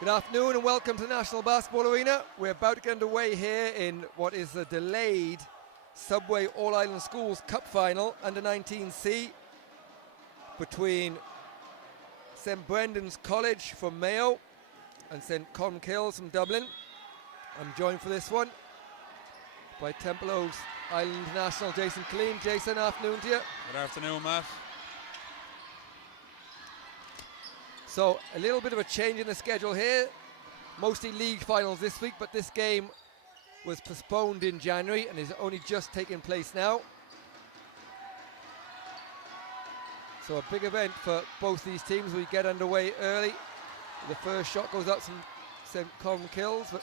Good afternoon and welcome to the National Basketball Arena. We're about to get underway here in what is the delayed Subway All-Ireland Schools Cup Final under 19C between St Brendan's College from Mayo and St Colmcille from Dublin. I'm joined for this one by Templeo's Ireland International Jason Killeen. Jason, afternoon to you. Good afternoon, Matt. So a little bit of a change in the schedule here. Mostly league finals this week, but this game was postponed in January and is only just taking place now. So a big event for both these teams. We get underway early. The first shot goes up from St Colmcille, but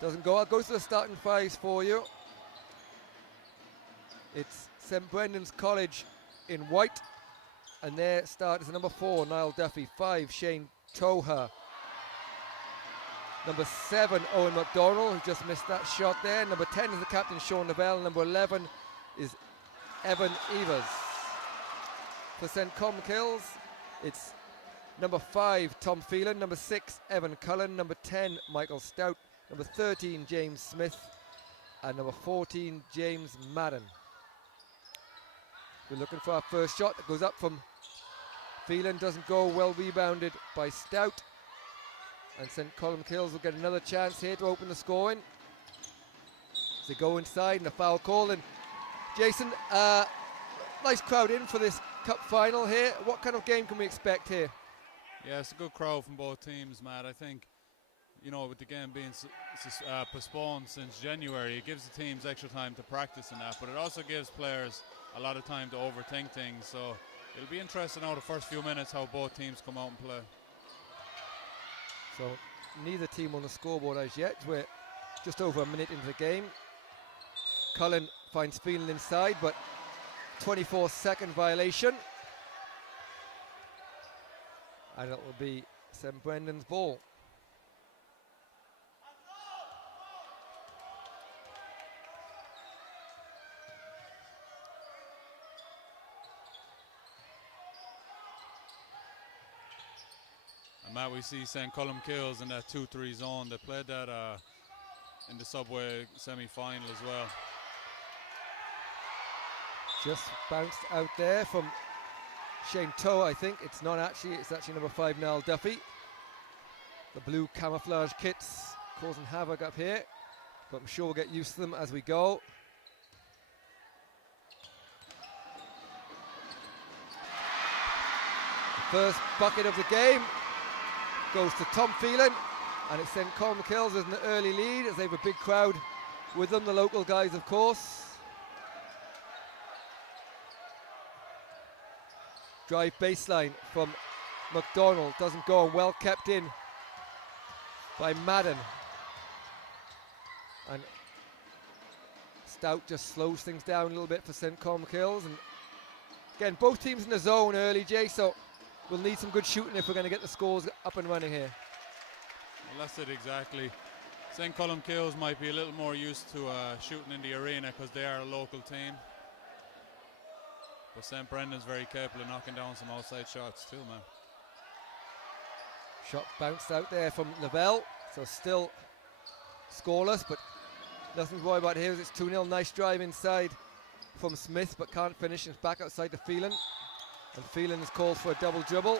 doesn't go. I'll go to the starting fives for you. It's St Brendan's College in white, and their start is number 4, Niall Duffy. 5, Shane Toha. Number 7, Owen McDonald, who just missed that shot there. Number 10 is the captain, Sean Lavelle. Number 11 is Evan Evers. For St Colmcille, it's number 5, Tom Phelan. Number 6, Evan Cullen. Number 10, Michael Stout. Number 13, James Smith. And number 14, James Madden. We're looking for our first shot that goes up from Phelan. Doesn't go. Well rebounded by Stout. And St Colmcille will get another chance here to open the scoring. As they go inside and a foul call. And Jason, nice crowd in for this cup final here. What kind of game can we expect here? Yeah, it's a good crowd from both teams, Matt. I think, you know, with the game being postponed since January, it gives the teams extra time to practice in that, but it also gives players a lot of time to overthink things. So it'll be interesting now the first few minutes how both teams come out and play. So neither team on the scoreboard as yet. We're just over a minute into the game. Cullen finds Phelan inside, but 24-second violation. And it will be St Brendan's ball. And Matt, we see St Colmcille in that 2-3 zone. They played that in the Subway semi-final as well. Just bounced out there from Shane Toe, I think. It's not actually, it's actually number 5, Niall Duffy. The blue camouflage kits causing havoc up here, but I'm sure we'll get used to them as we go. The first bucket of the game goes to Tom Phelan, and it's St Colmcille with an early lead as they have a big crowd with them, the local guys of course. Drive baseline from McDonald, doesn't go, and well kept in by Madden. And Stout just slows things down a little bit for St Colmcille. And again, both teams in the zone early, Jay, so we'll need some good shooting if we're going to get the scores up and running here. Well, that's it exactly. St Colmcille might be a little more used to shooting in the arena because they are a local team. But St Brendan's very capable of knocking down some outside shots too, man. Shot bounced out there from Lavelle, so still scoreless, but nothing to worry about here. It's 2-0. Nice drive inside from Smith, but can't finish. It's back outside to Phelan, and Phelan is called for a double dribble.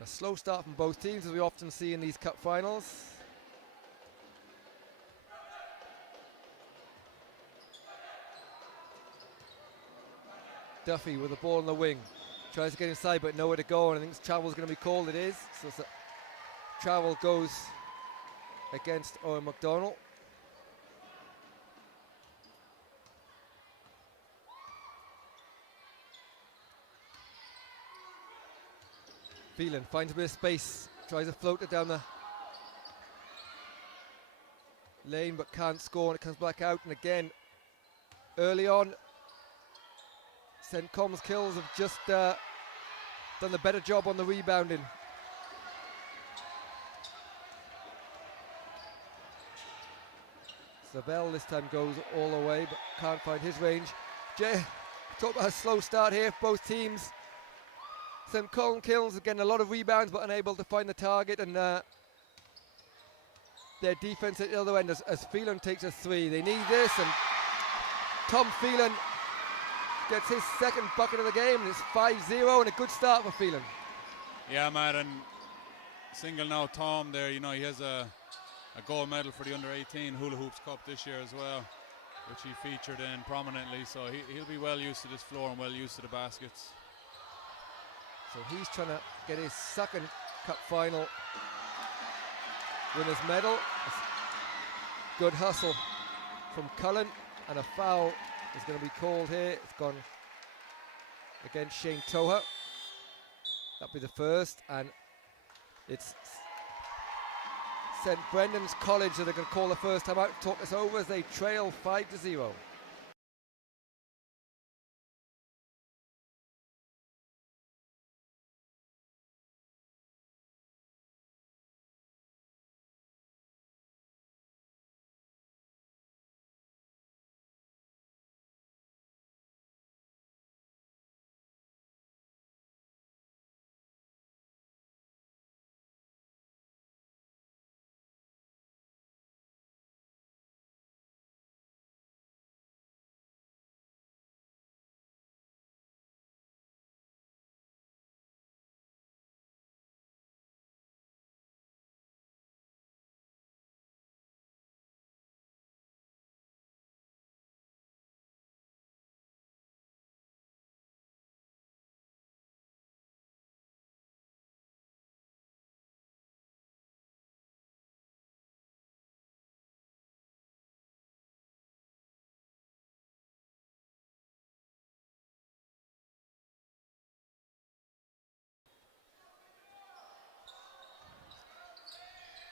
A slow start from both teams, as we often see in these cup finals. Duffy with the ball on the wing. Tries to get inside, but nowhere to go, and I think travel's going to be called. It is. So travel goes against Owen McDonald. Phelan finds a bit of space, tries to float it down the lane, but can't score, and it comes back out. And again, early on, St Colmcille have just done the better job on the rebounding. Lavelle this time goes all the way, but can't find his range. Jay, talk about a slow start here for both teams. St. Colmcille are getting a lot of rebounds but unable to find the target, and their defense at the other end as Phelan takes a three. They need this, and Tom Phelan gets his second bucket of the game, and it's 5-0 and a good start for Phelan. Yeah, Matt, and single now Tom there, you know, he has a gold medal for the under-18 Hula Hoops Cup this year as well, which he featured in prominently, so he'll be well used to this floor and well used to the baskets. So he's trying to get his second cup final winner's medal. Good hustle from Cullen, and a foul is going to be called here. It's gone against Shane Toha. That'll be the first, and it's St. Brendan's College that are going to call the first time out. Talk us over as they trail 5-0.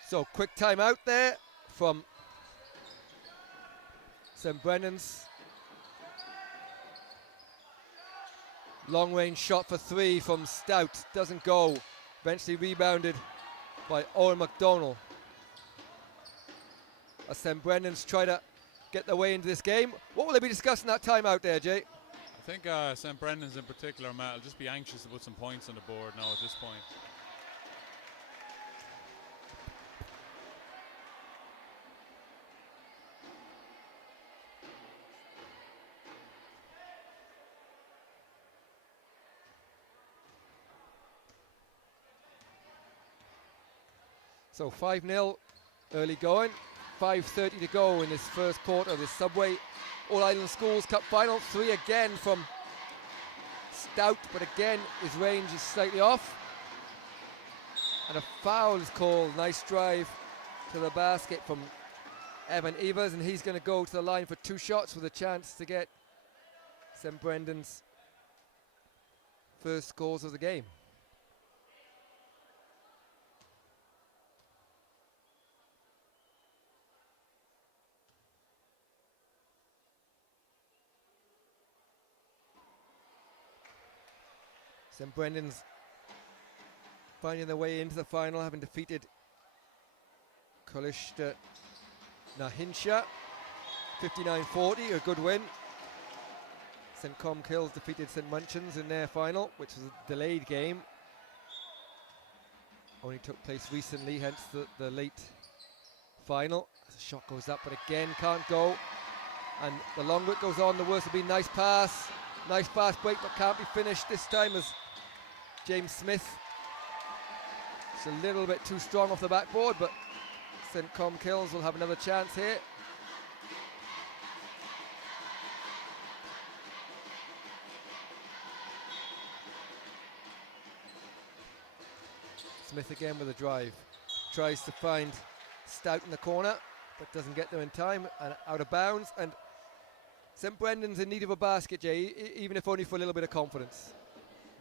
So quick timeout there from St. Brennan's. Long range shot for three from Stout, doesn't go. Eventually rebounded by Owen McDonald. As St. Brennan's try to get their way into this game. What will they be discussing that timeout there, Jay? I think St. Brendan's in particular, Matt, will just be anxious to put some points on the board now at this point. So 5-0 early going, 5:30 to go in this first quarter of this Subway All-Ireland Schools Cup final. Three again from Stout, but again his range is slightly off. And a foul is called. Nice drive to the basket from Evan Evers, and he's going to go to the line for two shots with a chance to get St. Brendan's first scores of the game. St. Brendan's finding their way into the final, having defeated Colishta Nahinsha 59-40, a good win. St. Colmcille defeated St. Munchins in their final, which was a delayed game. Only took place recently, hence the late final. The shot goes up, but again can't go. And the longer it goes on, the worse it'll be. Nice pass break, but can't be finished this time as James Smith. It's a little bit too strong off the backboard, but St. Colmcille will have another chance here. Smith again with a drive. Tries to find Stout in the corner, but doesn't get there in time, and out of bounds. And St. Brendan's in need of a basket, Jay, even if only for a little bit of confidence.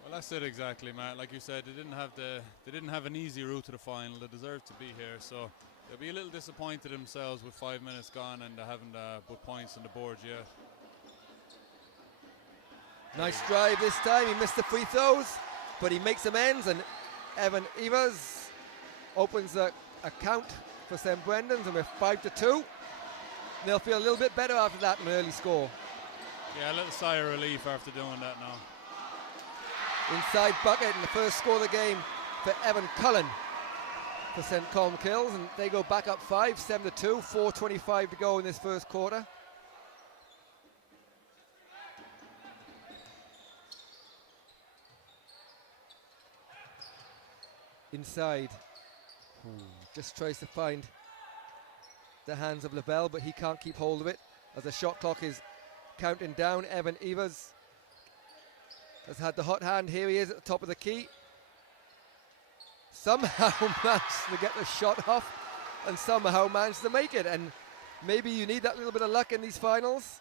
Well, that's it exactly, Matt. Like you said, they didn't have an easy route to the final. They deserved to be here, so they'll be a little disappointed themselves with 5 minutes gone and they haven't put points on the board yet. Nice drive this time. He missed the free throws, but he makes amends, and Evan Evers opens a count for St. Brendan's, and we're 5-2. They'll feel a little bit better after that, an early score. Yeah, a little sigh of relief after doing that now. Inside bucket and the first score of the game for Evan Cullen for St Colmcille, and they go back up 5, 7-2, 4:25 to go in this first quarter. Inside, just tries to find the hands of Lavelle, but he can't keep hold of it as the shot clock is counting down. Evan Evers has had the hot hand. Here he is at the top of the key. Somehow managed to get the shot off and somehow managed to make it. And maybe you need that little bit of luck in these finals.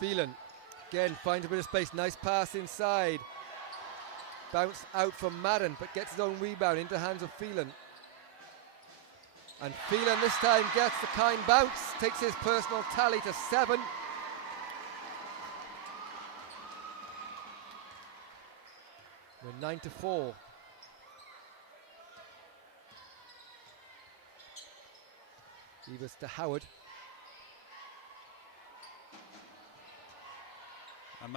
Phelan again finds a bit of space. Nice pass inside. Bounce out from Madden, but gets his own rebound into the hands of Phelan. And Phelan this time gets the kind bounce, takes his personal tally to 7. We're 9-4. Evers to Howard. And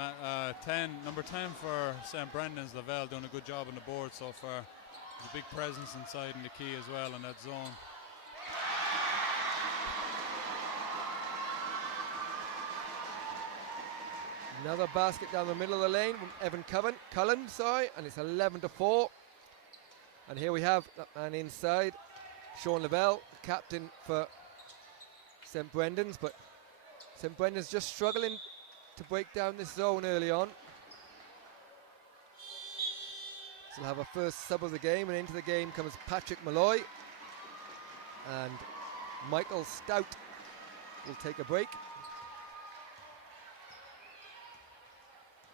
number 10 for St Brendan's, Lavelle, doing a good job on the board so far. There's a big presence inside in the key as well in that zone. Another basket down the middle of the lane from Evan Cullen, and it's 11-4. And here we have that man inside, Sean Lavelle, captain for St Brendan's, but St Brendan's just struggling to break down this zone early on. So we'll have a first sub of the game, and into the game comes Patrick Malloy, and Michael Stout will take a break.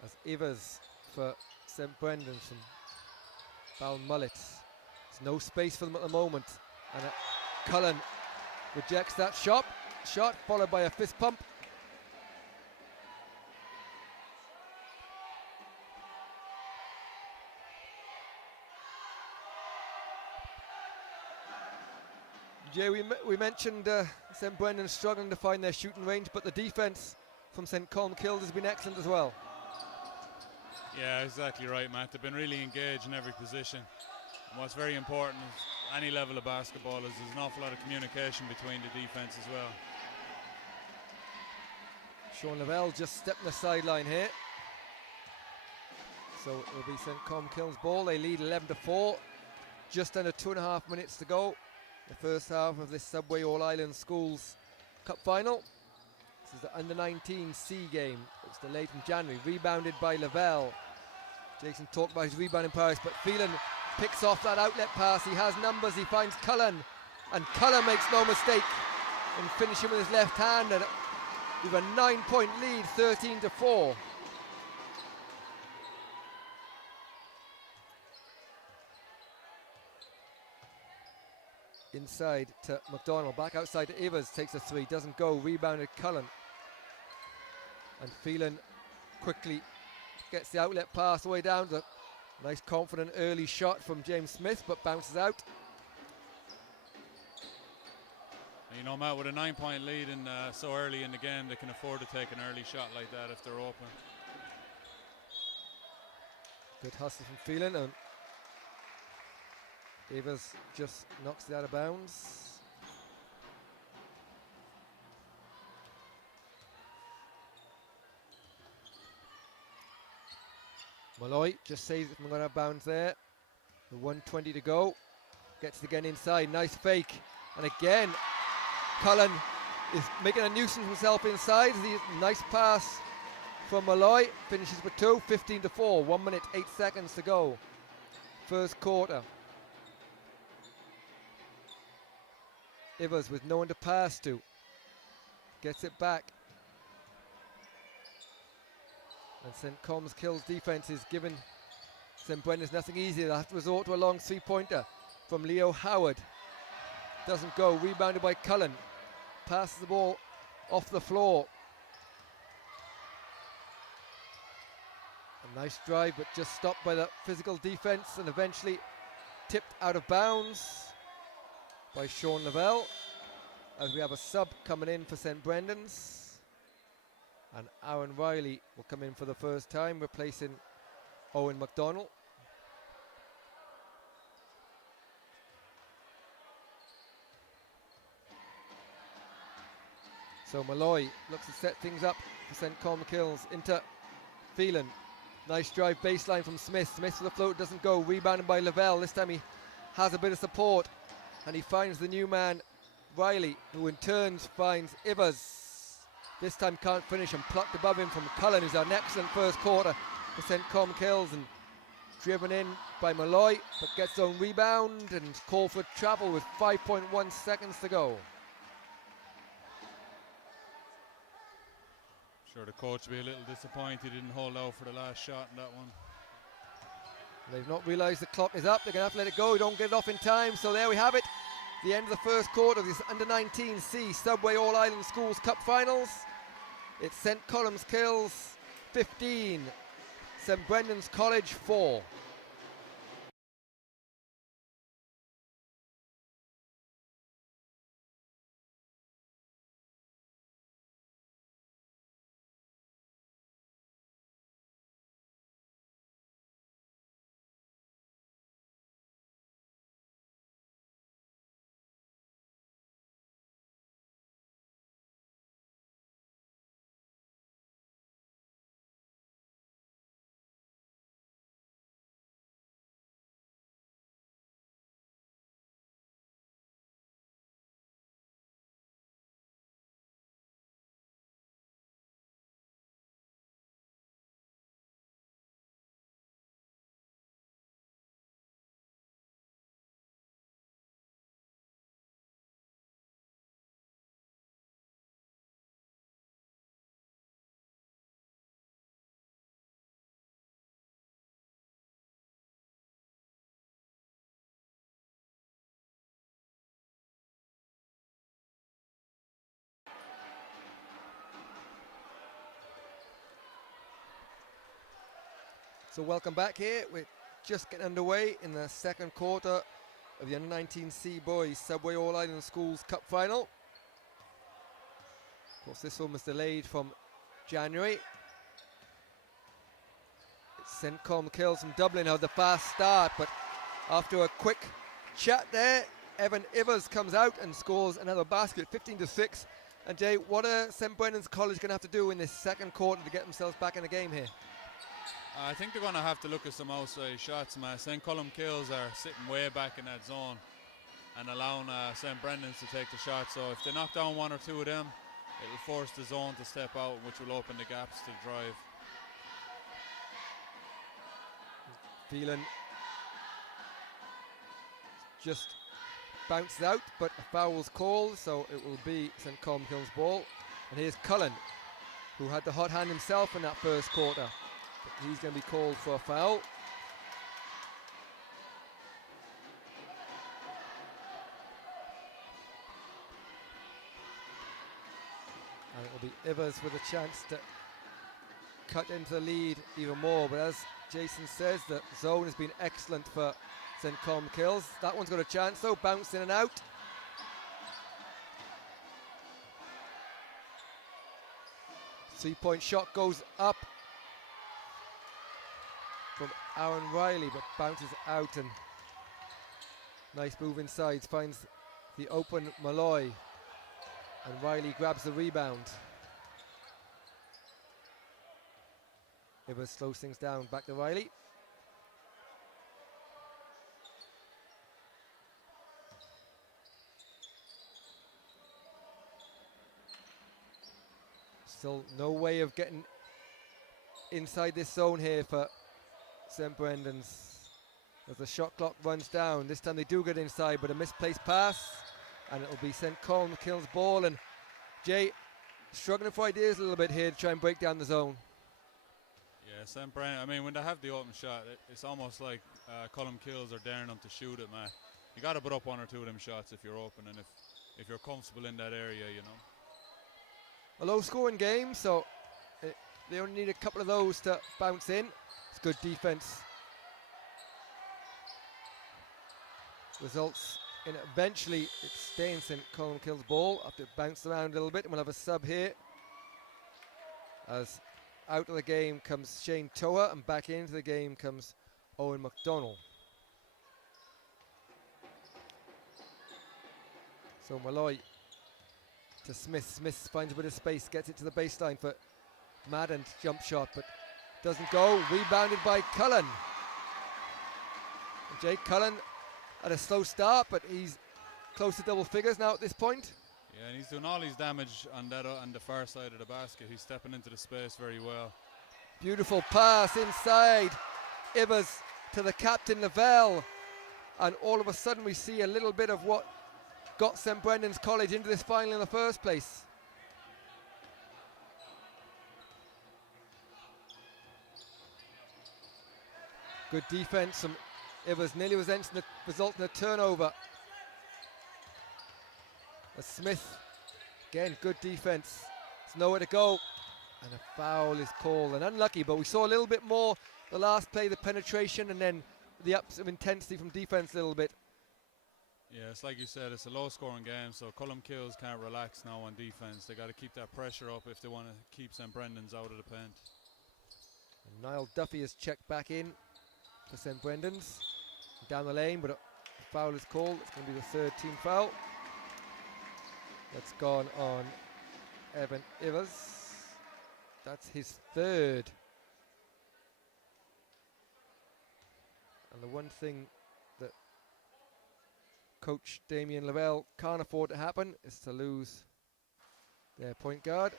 As Evers for St Brendan's from Belmullet. There's no space for them at the moment, and Cullen rejects that shot followed by a fist pump. Jay, we mentioned St Brendan struggling to find their shooting range, but the defence from St Colmcille has been excellent as well. Yeah, exactly right, Matt. They've been really engaged in every position. And what's very important is any level of basketball is there's an awful lot of communication between the defence as well. Sean Lavelle just stepping the sideline here. So it will be St Colmcille's ball. They lead 11-4. Just under 2.5 minutes to go. The first half of this Subway All-Ireland Schools Cup final. This is the under-19 C game. It's delayed from January. Rebounded by Lavelle. Jason talked about his rebound in Paris, but Phelan picks off that outlet pass. He has numbers. He finds Cullen, and Cullen makes no mistake in finishing with his left hand. And with a 9-point lead, 13-4. Inside to McDonald, back outside to Evers, takes a 3, doesn't go, rebounded Cullen. And Phelan quickly gets the outlet pass away down to a nice confident early shot from James Smith, but bounces out. You know, Matt, with a 9-point lead and so early in the game, they can afford to take an early shot like that if they're open. Good hustle from Phelan, and Evers just knocks it out of bounds. Malloy just saves it from going out of bounds there. The 1:20 to go. Gets it again inside. Nice fake. And again, Cullen is making a nuisance of himself inside. Nice pass from Malloy. Finishes with 2, 15-4. 1 minute, 8 seconds to go. First quarter. Evers with no one to pass to. Gets it back. And St Colmcille's defence is giving St Brendan's nothing easy. They'll have to resort to a long 3-pointer from Leo Howard. Doesn't go. Rebounded by Cullen. Passes the ball off the floor. A nice drive, but just stopped by the physical defence and eventually tipped out of bounds by Sean Lavelle, as we have a sub coming in for St Brendan's. And Aaron Riley will come in for the first time, replacing Owen McDonald. So Malloy looks to set things up for St Colmcille into Phelan. Nice drive baseline from Smith. Smith with the float, doesn't go. Rebounded by Lavelle. This time he has a bit of support. And he finds the new man, Riley, who in turn finds Ivers. This time can't finish and plucked above him from Cullen, who's had an excellent first quarter for St Colmcille, and driven in by Malloy, but gets his own rebound and call for travel with 5.1 seconds to go. Sure, the coach will be a little disappointed he didn't hold out for the last shot in that one. They've not realised the clock is up. They're going to have to let it go. Don't get it off in time. So there we have it. The end of the first quarter of this Under-19C Subway All-Ireland Schools Cup Finals. It's St Colmcille's 15, St Brendan's College 4. So welcome back here. We're just getting underway in the second quarter of the Under-19C Boys Subway All-Ireland Schools Cup Final. Of course, this one was delayed from January. It's St Colmcille from Dublin had the fast start, but after a quick chat there, Evan Ivers comes out and scores another basket, 15-6. And Jay, what are St Brendan's College going to have to do in this second quarter to get themselves back in the game here? I think they're going to have to look at some outside shots, man. St Colmcille are sitting way back in that zone and allowing St Brendan's to take the shot. So if they knock down one or two of them, it'll force the zone to step out, which will open the gaps to drive. Phelan just bounces out, but a foul's called, so it will be St Colmcille's ball. And here's Cullen, who had the hot hand himself in that first quarter. But he's going to be called for a foul. And it will be Ivers with a chance to cut into the lead even more. But as Jason says, the zone has been excellent for St Colmcille. That one's got a chance though, bounce in and out. Three-point shot goes up from Aaron Riley, but bounces out, and nice move inside, finds the open Malloy, and Riley grabs the rebound. Ivers slows things down, back to Riley. Still no way of getting inside this zone here for St Brendan's as the shot clock runs down. This time they do get inside, but a misplaced pass, and it'll be St Colmcille's ball. And Jay struggling for ideas a little bit here to try and break down the zone. Yeah, St Brendan, I mean, when they have the open shot, it's almost like Colmcille are daring them to shoot it, man. You got to put up one or two of them shots if you're open and if you're comfortable in that area, you know. A low scoring game, so they only need a couple of those to bounce in. It's good defense. Results in eventually it's staying St Colmcille's ball after it bounced around a little bit, and we'll have a sub here. as out of the game comes Shane Toa and back into the game comes Owen McDonnell. So Malloy to Smith. Smith finds a bit of space, gets it to the baseline for Madden's jump shot, but doesn't go. Rebounded by Cullen. And Jake Cullen had a slow start, but he's close to double figures now at this point. Yeah, and he's doing all his damage on that on the far side of the basket. He's stepping into the space very well. Beautiful pass inside. Ivers to the captain Lavelle, and all of a sudden we see a little bit of what got St Brendan's College into this final in the first place. Good defense from Ivers. Nearly was result in a turnover. As Smith, again, good defense. There's nowhere to go. And a foul is called. And unlucky, but we saw a little bit more the last play, the penetration, and then the ups of intensity from defense a little bit. Yeah, it's like you said, it's a low-scoring game, so Colmcille can't relax now on defense. They got to keep that pressure up if they want to keep St Brendan's out of the paint. And Niall Duffy is checked back in for St Brendan's. Down the lane, but a foul is called. It's going to be the third team foul. That's gone on Evan Ivers. That's his third. And the one thing that Coach Damien Lavelle can't afford to happen is to lose their point guard.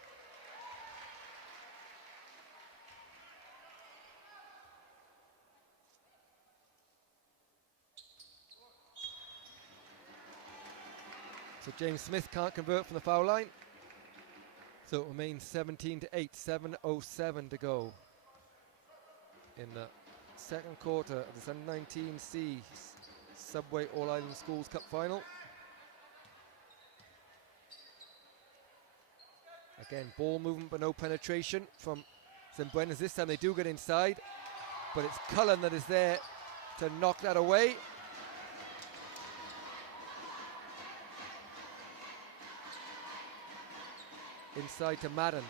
So James Smith can't convert from the foul line. So it remains 17-8, 7:07 to go in the second quarter of the U19C Subway All-Ireland Schools Cup final. Again, ball movement but no penetration from St Brendan's. This time they do get inside, but it's Cullen that is there to knock that away. Inside to Madden.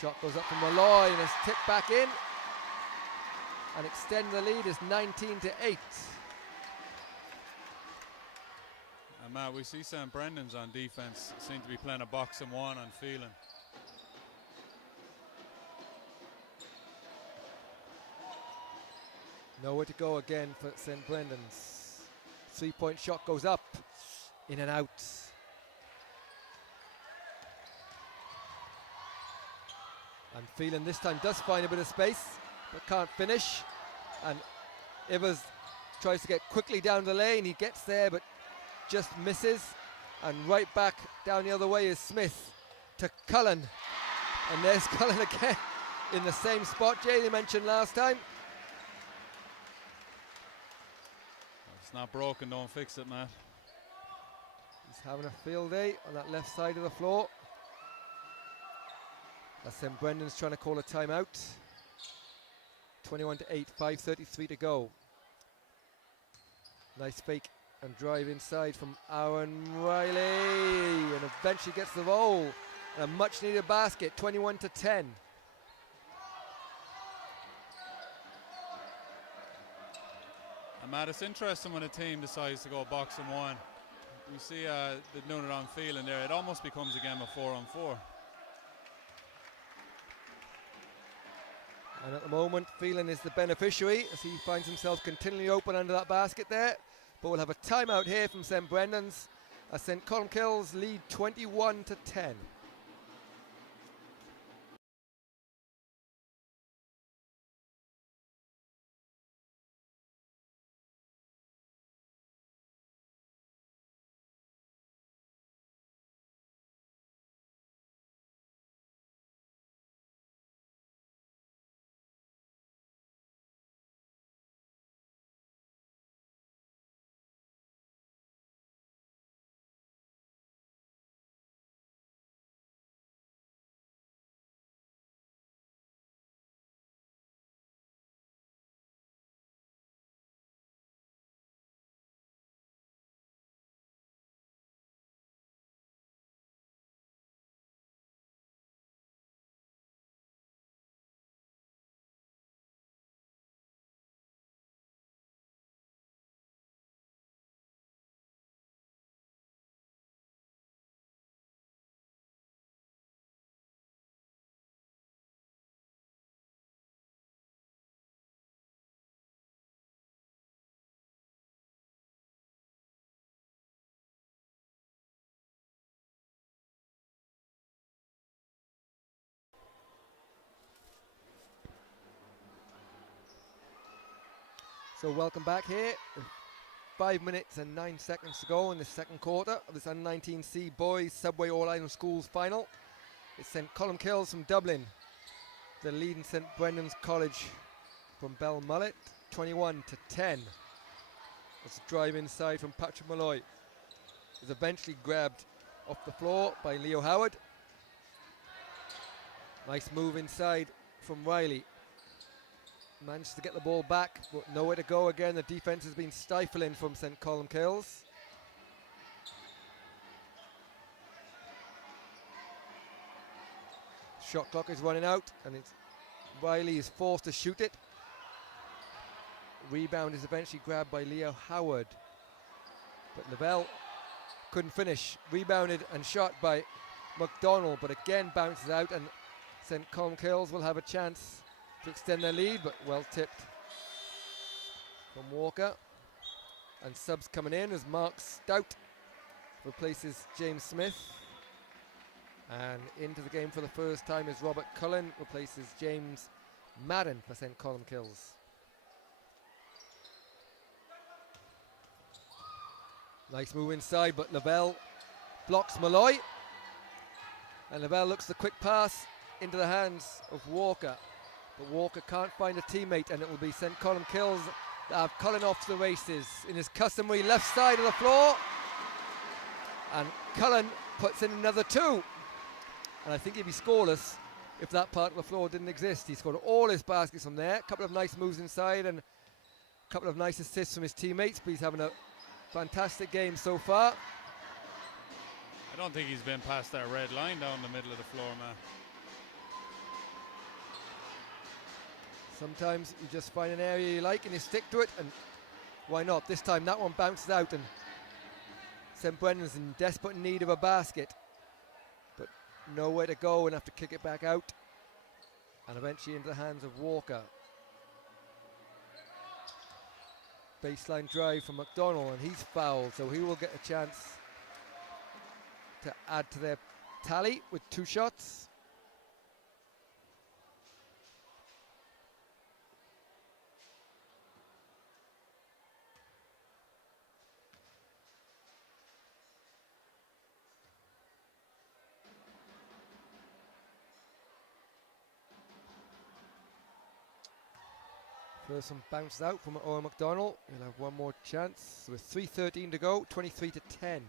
Shot goes up from Malloy and is tipped back in. And extend the lead is 19-8. And Matt, we see St Brendan's on defense seem to be playing a box and one on Phelan. Nowhere to go again for St Brendan's. 3-point shot goes up. In and out. And Phelan this time does find a bit of space, but can't finish. And Ivers tries to get quickly down the lane. He gets there, but just misses. And right back down the other way is Smith to Cullen. And there's Cullen again in the same spot Jay mentioned last time. If it's not broken, don't fix it, Matt. He's having a field day on that left side of the floor. As St Brendan's trying to call a timeout. 21-8, 5:33 to go. Nice fake and drive inside from Aaron Riley, and eventually gets the roll. And a much needed basket, 21-10. And Matt, it's interesting when a team decides to go box and one. We see they're doing it on Phelan there. It almost becomes a game of 4-on-4. And at the moment, Phelan is the beneficiary as he finds himself continually open under that basket there. But we'll have a timeout here from St Brendan's as St Colmcille's lead 21-10. So welcome back here. 5 minutes and 9 seconds to go in the second quarter of this under-19C Boys Subway All-Ireland Schools final. It's St Colmcille from Dublin. They're leading St Brendan's College from Belmullet, 21-10. It's a drive inside from Patrick Malloy. Is eventually grabbed off the floor by Leo Howard. Nice move inside from Riley. Managed to get the ball back, but nowhere to go again. The defense has been stifling from St Colmcille's. Shot clock is running out, and Riley is forced to shoot it. Rebound is eventually grabbed by Leo Howard, but Lavelle couldn't finish. Rebounded and shot by McDonald, but again bounces out, and St Colmcille's will have a chance to extend their lead, but well tipped from Walker. And subs coming in as Mark Stout replaces James Smith. And into the game for the first time is Robert Cullen, replaces James Madden for St Colmcille's. Nice move inside, but Lavelle blocks Malloy. And Lavelle looks the quick pass into the hands of Walker. But Walker can't find a teammate, and it will be St Colmcille's that have Cullen off to the races in his customary left side of the floor. And Cullen puts in another two. And I think he'd be scoreless if that part of the floor didn't exist. He scored all his baskets from there. A couple of nice moves inside and a couple of nice assists from his teammates, but he's having a fantastic game so far. I don't think he's been past that red line down the middle of the floor, man. Sometimes you just find an area you like and you stick to it, and why not? This time that one bounces out, and St Brendan's in desperate need of a basket, but nowhere to go and have to kick it back out, and eventually into the hands of Walker. Baseline drive from McDonald, and he's fouled, so he will get a chance to add to their tally with 2 shots. First one bounces out from Owen McDonald. He'll have one more chance with 3:13 to go, 23-10.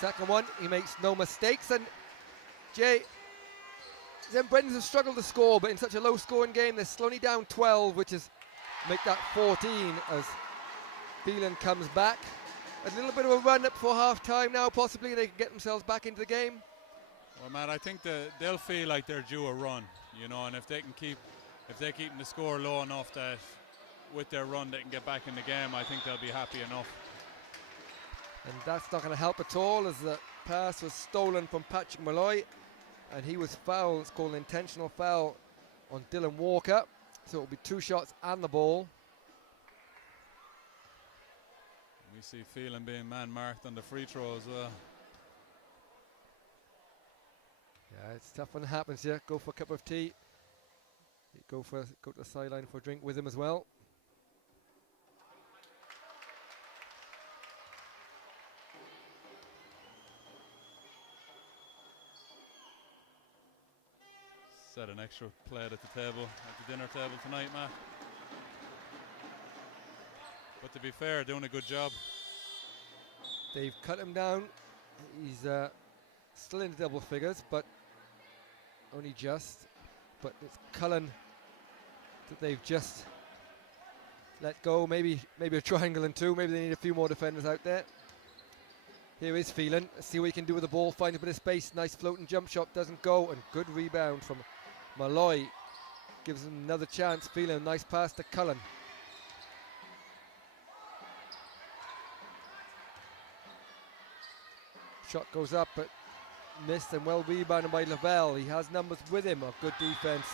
Second one, he makes no mistakes, and St Brendan's have struggled to score, but in such a low scoring game, they're slowly down 12, which is make that 14 as Phelan comes back. A little bit of a run up for half time now, possibly they can get themselves back into the game. Well, Matt, I think they'll feel like they're due a run, you know, and if they're keeping the score low enough that with their run they can get back in the game, I think they'll be happy enough. And that's not going to help at all, as the pass was stolen from Patrick Malloy, and he was fouled. It's called an intentional foul on Dylan Walker, so it'll be 2 shots and the ball. We see Phelan being man-marked on the free throw as well. Yeah, it's tough when it happens here. Go for a cup of tea. Go to the sideline for a drink with him as well. Set an extra plate at the table, at the dinner table tonight, Matt. But to be fair, doing a good job. They've cut him down. He's still in double figures, but only just. But it's Cullen that they've just let go. Maybe a triangle and 2. Maybe they need a few more defenders out there. Here is Phelan. Let's see what he can do with the ball. Finds a bit of space. Nice floating jump shot. Doesn't go. And good rebound from Malloy. Gives him another chance. Phelan, nice pass to Cullen. Shot goes up, but missed, and well rebounded by Lavelle. He has numbers with him. A good defense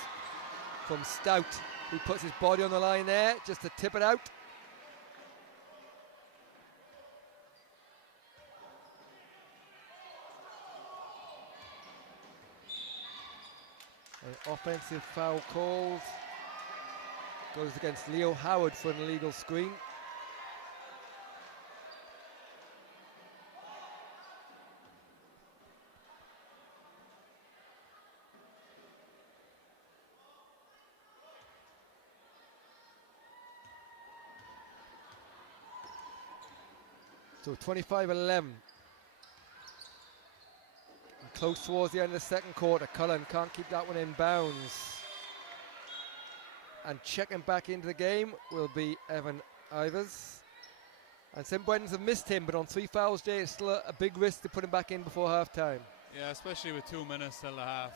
from Stout, who puts his body on the line there just to tip it out. An offensive foul called. Goes against Leo Howard for an illegal screen. So 25-11. Close towards the end of the second quarter. Cullen can't keep that one in bounds. And checking back into the game will be Evan Ivers. And St. Brendan's have missed him, but on 3 fouls, Jay, it's still a big risk to put him back in before half time. Yeah, especially with 2 minutes till the half.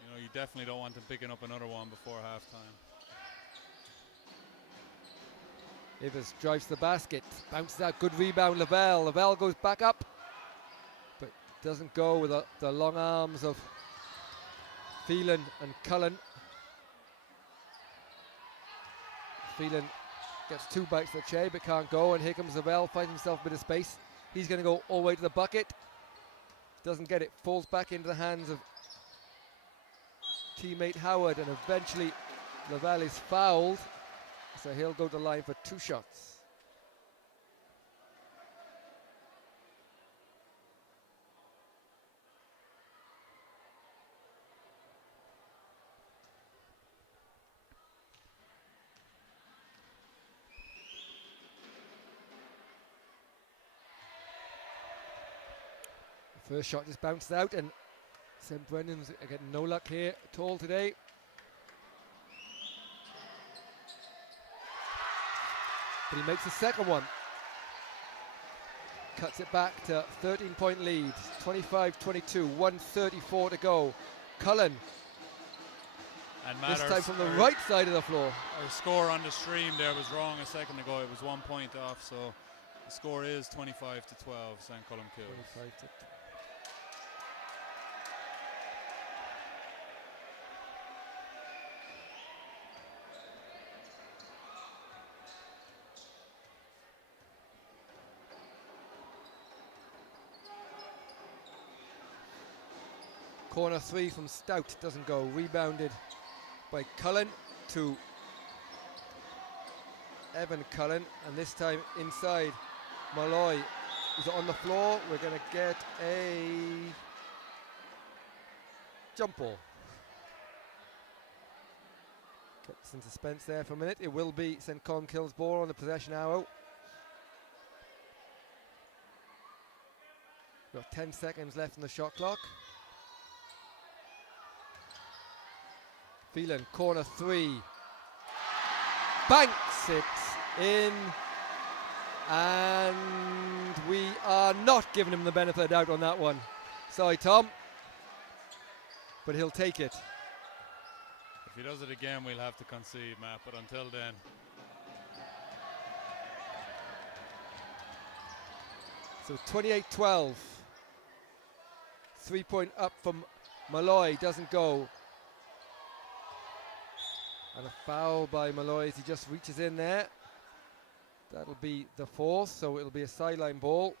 You know, you definitely don't want them picking up another one before half time. Ivers drives to the basket, bounces out, good rebound, Lavelle. Lavelle goes back up, but doesn't go with the long arms of Phelan and Cullen. Phelan gets 2 bites to the chair, but can't go, and here comes Lavelle, finds himself a bit of space. He's going to go all the way to the bucket. Doesn't get it, falls back into the hands of teammate Howard, and eventually Lavelle is fouled. So he'll go to the line for 2 shots. The first shot just bounced out, and St. Brendan's are getting no luck here at all today. But he makes the second one. Cuts it back to 13-point lead. 25-22, 1:34 to go. Cullen, And this time from the right side of the floor. Our score on the stream there was wrong a second ago. It was 1 point off, so the score is 25-12, St. Colmcille. 25 to corner 3 from Stout, doesn't go. Rebounded by Cullen to Evan Cullen, and this time inside Malloy is on the floor. We're going to get a jump ball. Kept us in suspense there for a minute. It will be St. Colmcille's ball on the possession arrow. Got 10 seconds left in the shot clock. Phelan, corner 3. Banks it in. And we are not giving him the benefit of the doubt on that one. Sorry, Tom. But he'll take it. If he does it again, we'll have to concede, Matt. But until then. So 28-12. 3-point up from Malloy. Doesn't go. And a foul by Malloy as he just reaches in there. That'll be the 4th, so it'll be a sideline ball.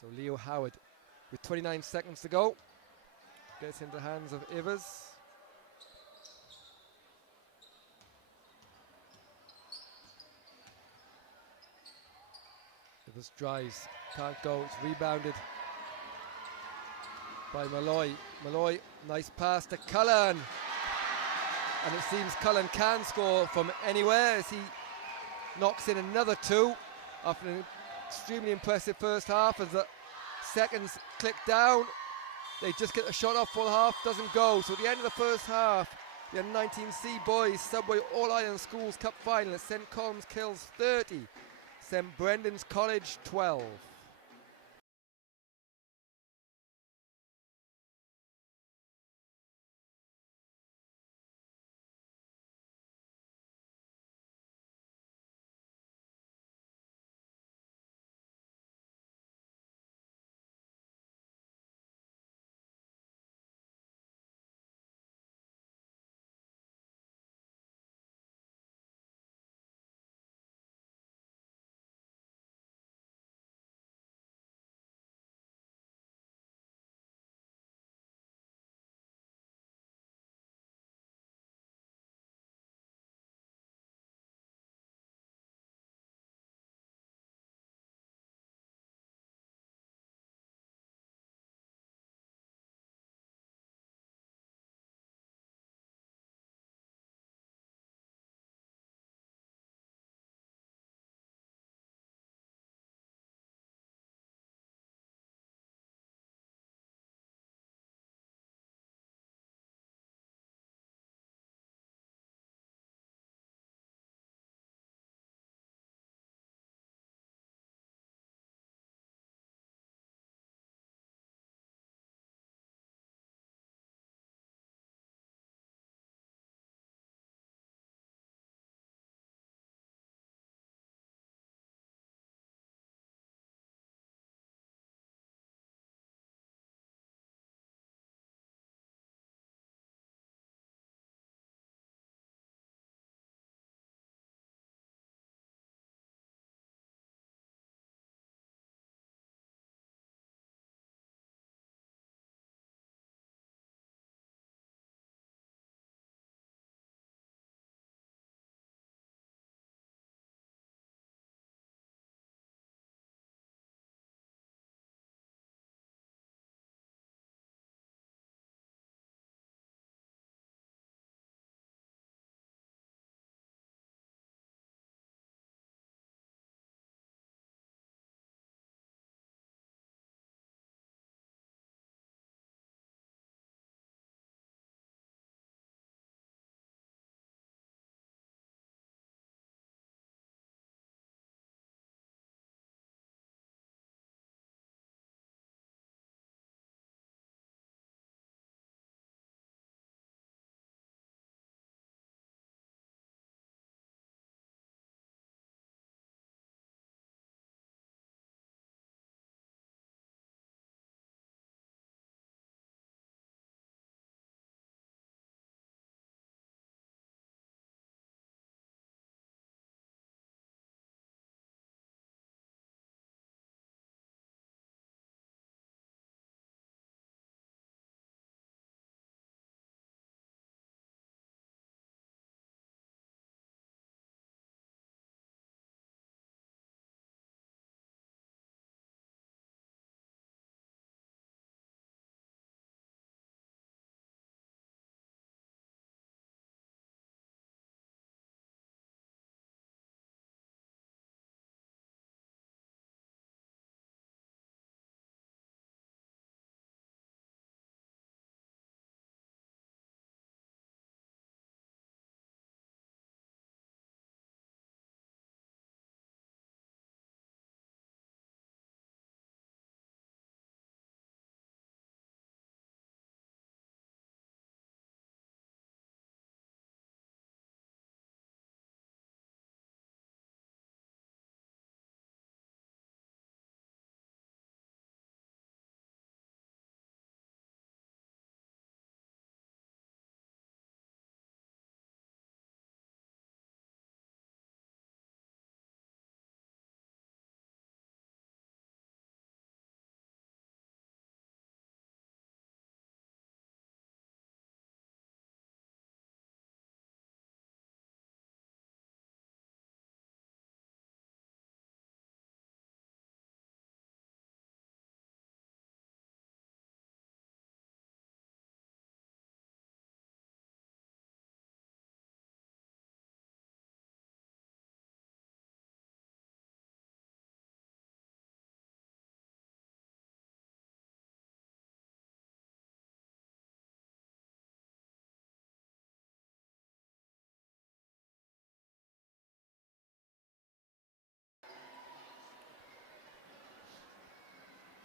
So Leo Howard with 29 seconds to go. Gets into the hands of Ivers. Ivers drives, can't go, it's rebounded by Malloy. Malloy, nice pass to Cullen. And it seems Cullen can score from anywhere as he knocks in another 2 after an extremely impressive first half. As the seconds click down, they just get a shot off full half, doesn't go. So at the end of the first half, the U19C Boys Subway All-Ireland Schools Cup Final at St. Colmcille's 30, St. Brendan's College 12.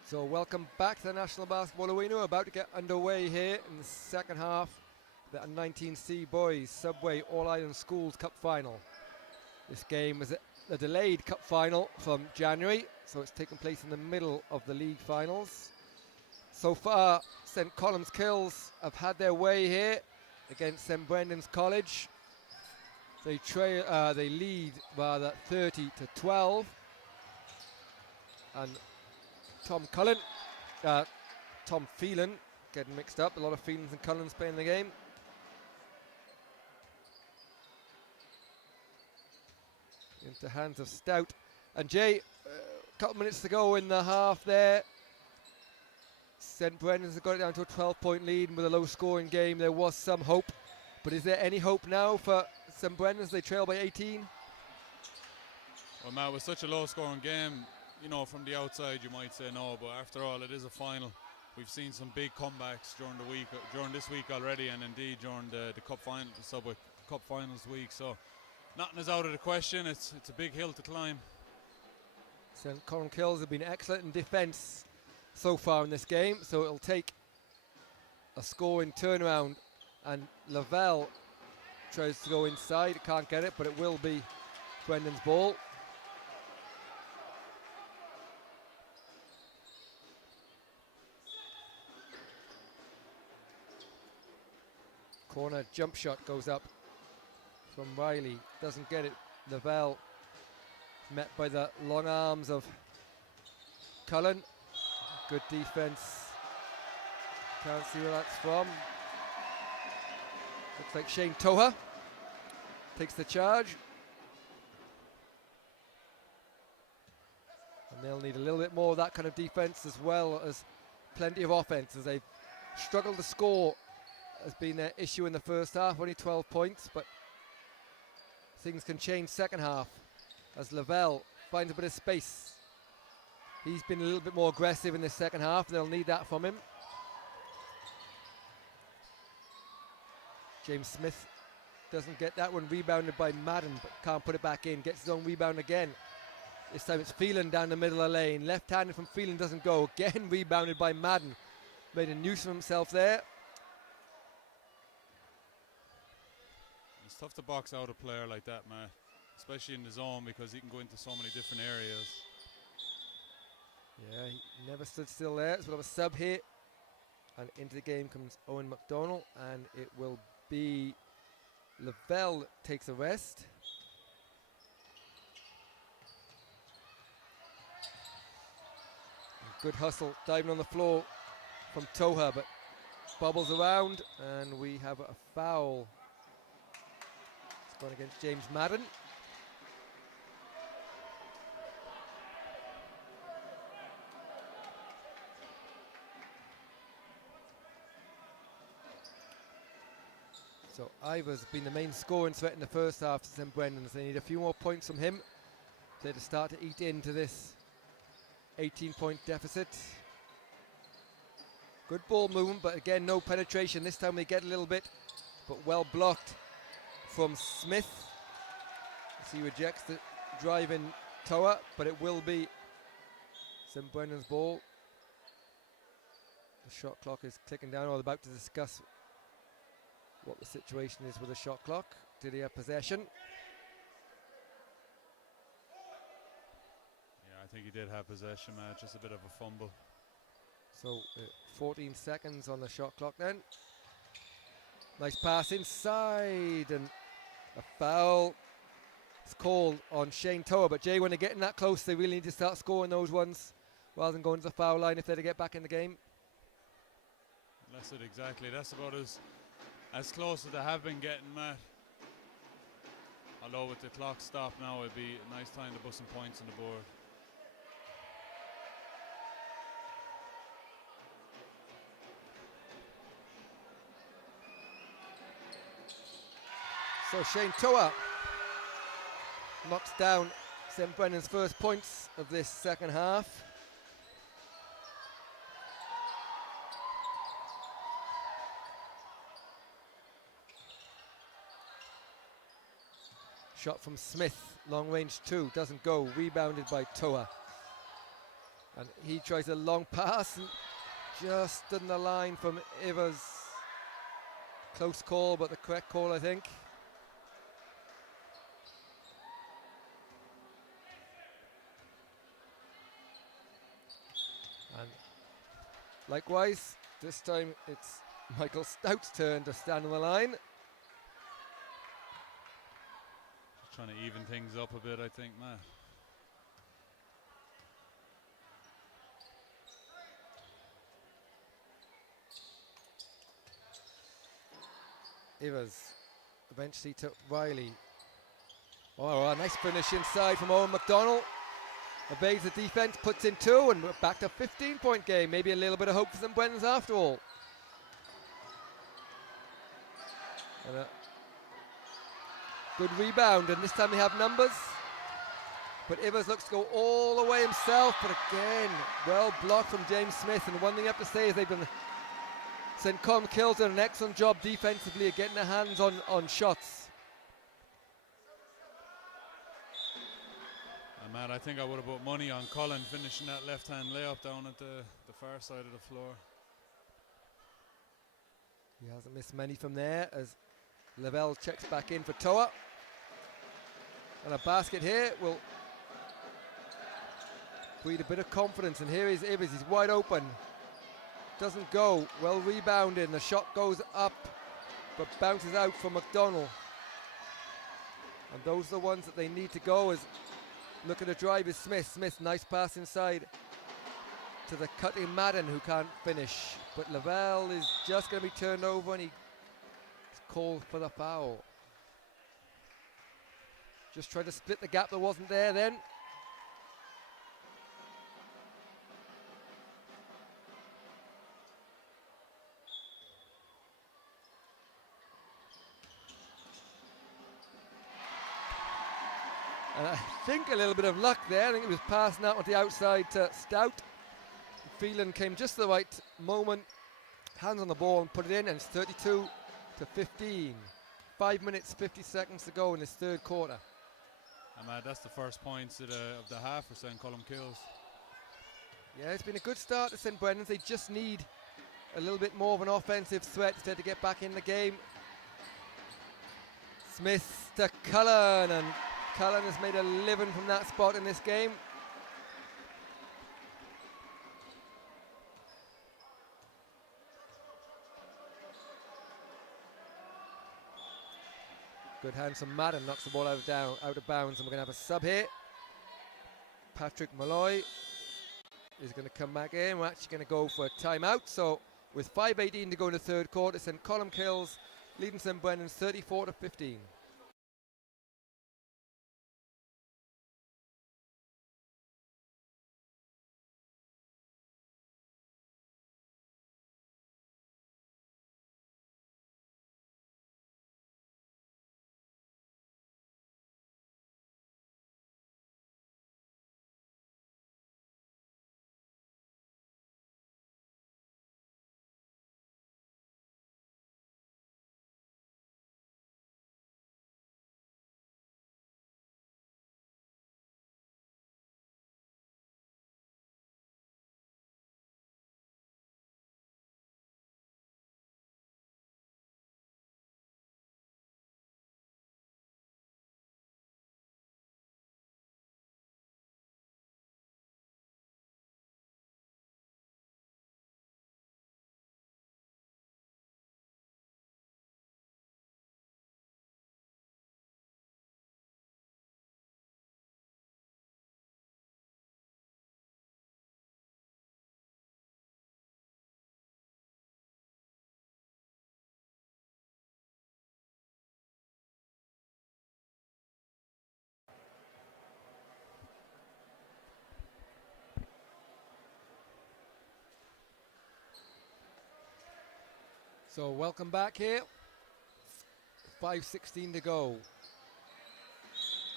So welcome back to the National Basketball Arena. We're about to get underway here in the second half. The U19C Boys Subway All-Ireland Schools Cup Final. This game is a delayed cup final from January, so it's taken place in the middle of the league finals. So far, St Colmcille have had their way here against St Brendan's College. They lead rather 30-12, and Tom Phelan, getting mixed up. A lot of Phelans and Cullens playing the game. Into hands of Stout. And Jay, a couple minutes to go in the half there. St Brendan's have got it down to a 12-point lead, and with a low-scoring game, there was some hope. But is there any hope now for St Brendan's? They trail by 18. Well, Matt, with such a low-scoring game, you know, from the outside you might say no, but after all, it is a final. We've seen some big comebacks during this week already, and indeed during the cup final, the Subway Cup Finals week. So nothing is out of the question. It's a big hill to climb. St Colmcille have been excellent in defence so far in this game, so it'll take a scoring turnaround, and Lavelle tries to go inside, can't get it, but it will be Brendan's ball. Corner jump shot goes up from Riley, doesn't get it. Lavelle met by the long arms of Cullen. Good defense. Can't see where that's from. Looks like Shane Toha takes the charge. And they'll need a little bit more of that kind of defense, as well as plenty of offense, as they've struggled to score. Has been their issue in the first half, only 12 points, but things can change second half as Lavelle finds a bit of space. He's been a little bit more aggressive in the second half. They'll need that from him. James Smith doesn't get that one, rebounded by Madden, but can't put it back in. Gets his own rebound again. This time it's Phelan down the middle of the lane. Left-handed from Phelan doesn't go. Again rebounded by Madden. Made a nuisance of himself there. It's tough to box out a player like that, Matt, especially in the zone, because he can go into so many different areas. Yeah, he never stood still there. So we'll have a sub hit, and into the game comes Owen McDonald, and it will be Lavelle takes a rest. Good hustle, diving on the floor from Toha, but bobbles around, and we have a foul. It's gone against James Madden. So Ivers been the main scoring threat in the first half for St Brendan's. They need a few more points from him to start to eat into this 18-point deficit. Good ball movement, but again, no penetration. This time they get a little bit, but well blocked from Smith. As he rejects the drive in Toa, but it will be St Brendan's ball. The shot clock is clicking down. We're about to discuss what the situation is with the shot clock. Did he have possession? Yeah, I think he did have possession, man. Just a bit of a fumble. So 14 seconds on the shot clock then. Nice pass inside, and a foul. It's called on Shane Toa, but Jay, when they're getting that close, they really need to start scoring those ones rather than going to the foul line if they're to get back in the game. That's it, exactly. That's about as close as they have been getting, Matt. Although with the clock stopped now, it'd be a nice time to put some points on the board. So Shane Toa knocks down St Brendan's first points of this second half. Shot from Smith, long range two, doesn't go, rebounded by Toa. And he tries a long pass and just in the line from Ivers. Close call, but the correct call, I think. And likewise, this time it's Michael Stout's turn to stand on the line. Just trying to even things up a bit, I think, Matt. Ivers eventually to Riley. Oh, a nice finish inside from Owen McDonald. Evades the defence, puts in 2, and we're back to 15-point game. Maybe a little bit of hope for St Brendan's after all. And a good rebound, and this time they have numbers. But Ivers looks to go all the way himself, but again, well blocked from James Smith. And one thing I have to say is they've been St Colmcille's done an excellent job defensively at getting their hands on shots. Matt, I think I would have put money on Colin finishing that left-hand layup down at the far side of the floor. He hasn't missed many from there as Lavelle checks back in for Toa. And a basket here will breed a bit of confidence. And here is Ivers, he's wide open. Doesn't go, well rebounded, and the shot goes up, but bounces out for McDonald. And those are the ones that they need to go as looking to drive is Smith. Smith, nice pass inside to the cutting Madden who can't finish. But Lavelle is just going to be turned over and he's called for the foul. Just trying to split the gap that wasn't there then. And I think a little bit of luck there. I think it was passing out on the outside to Stout. Phelan came just the right moment. Hands on the ball and put it in, and it's 32-15. 5 minutes, 50 seconds to go in this third quarter. And that's the first points of the half for St Colmcille's. Yeah, it's been a good start to St Brendan's. They just need a little bit more of an offensive threat to get back in the game. Smith to Cullen, and Cullen has made a living from that spot in this game. Good hands from Madden, knocks the ball out of bounds, and we're going to have a sub here. Patrick Malloy is going to come back in. We're actually going to go for a timeout. So with 5:18 to go in the third quarter, St Colmcille's leading St Brendan's 34-15. So welcome back here. 5:16 to go.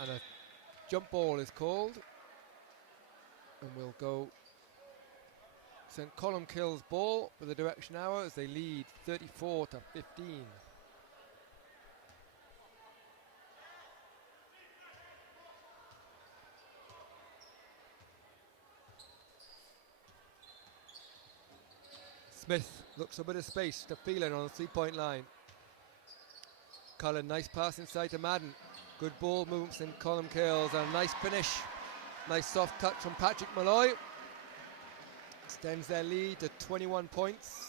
And a jump ball is called. And we'll go St Colmcille's ball with the direction hour as they lead 34-15. Smith looks a bit of space to Phelan on the 3-point line. Cullen, nice pass inside to Madden. Good ball movements in Colmcille and a nice finish. Nice soft touch from Patrick Malloy. Extends their lead to 21 points.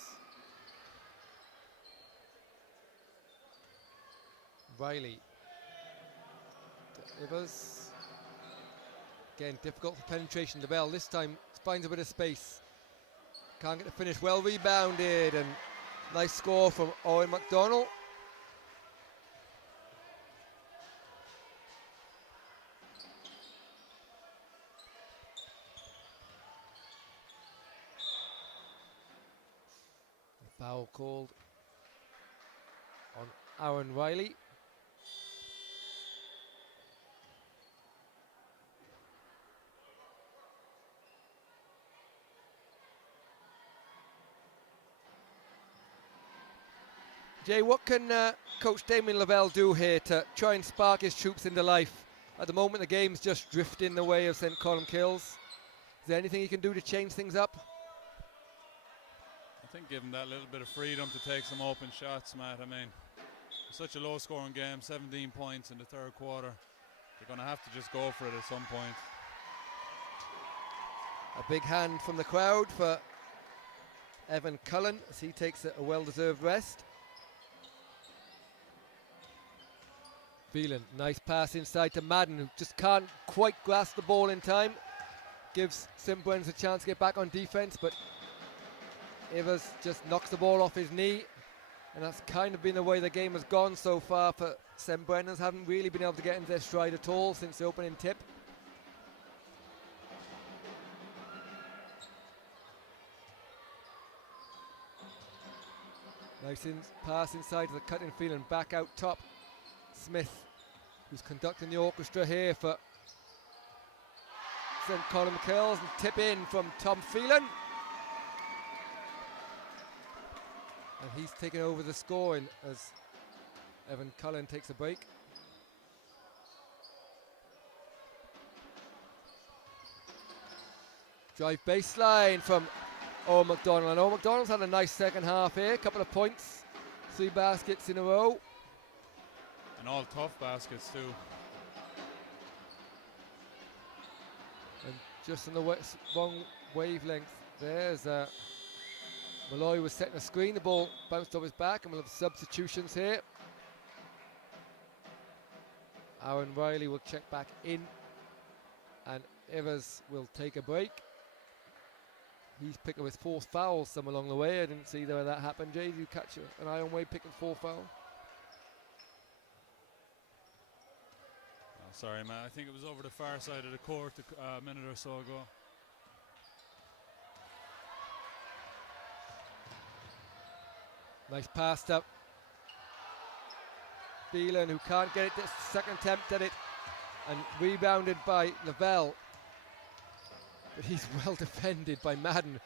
Riley to Ivers. Again, difficult for penetration. The Bell this time finds a bit of space. Can't get the finish. Well rebounded and nice score from Owen McDonald. Foul called on Aaron Riley. Jay, what can Coach Damien Lavelle do here to try and spark his troops into life? At the moment, the game's just drifting the way of St. Colmcille. Is there anything he can do to change things up? I think give him that little bit of freedom to take some open shots, Matt. I mean, it's such a low-scoring game, 17 points in the third quarter. They're going to have to just go for it at some point. A big hand from the crowd for Evan Cullen as he takes a well-deserved rest. Phelan, nice pass inside to Madden, who just can't quite grasp the ball in time. Gives St. Brendan's a chance to get back on defense, but Ivers just knocks the ball off his knee, and that's kind of been the way the game has gone so far for St. Brendan's. Haven't really been able to get into their stride at all since the opening tip. Nice pass inside to the cutting field and back out top. Smith, who's conducting the orchestra here for St. Colmcille, and tip in from Tom Phelan. And he's taken over the scoring as Evan Cullen takes a break. Drive baseline from Owen McDonald. And Owen McDonald's had a nice second half here. Couple of points, 3 baskets in a row. And all tough baskets too. And just on the wrong wavelength, there's Malloy was setting a screen, the ball bounced off his back, and we'll have substitutions here. Aaron Riley will check back in, and Ivers will take a break. He's picked up his 4th foul some along the way. I didn't see where that happened. Jay, did you catch an eye on Wade picking 4 foul? Oh, sorry, man. I think it was over the far side of the court a minute or so ago. Nice pass up. Phelan, who can't get it, this second attempt at it, and rebounded by Lavelle. But he's well defended by Madden,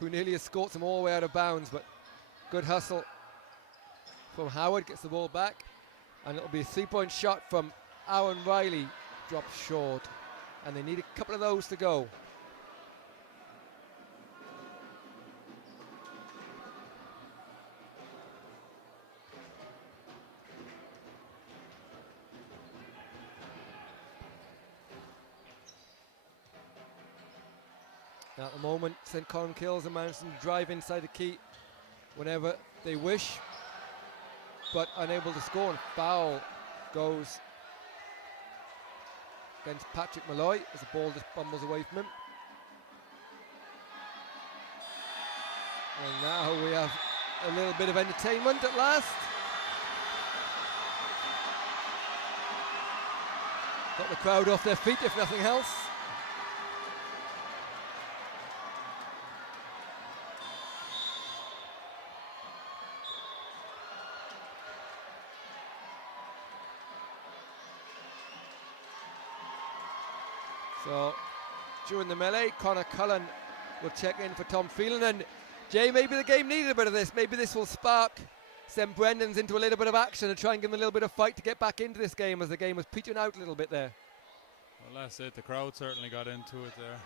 who nearly escorts him all the way out of bounds. But good hustle from Howard, gets the ball back, and it'll be a 3-point shot from Aaron Riley, drops short, and they need a couple of those to go. At the moment, St. Colmcille are managing to drive inside the key whenever they wish, but unable to score. And foul goes against Patrick Malloy as the ball just bumbles away from him. And now we have a little bit of entertainment at last. Got the crowd off their feet, if nothing else. So during the melee, Connor Cullen will check in for Tom Phelan. And Jay, maybe the game needed a bit of this. Maybe this will spark St. Brendan's into a little bit of action and try and give them a little bit of fight to get back into this game, as the game was petering out a little bit there. Well, that's it. The crowd certainly got into it there.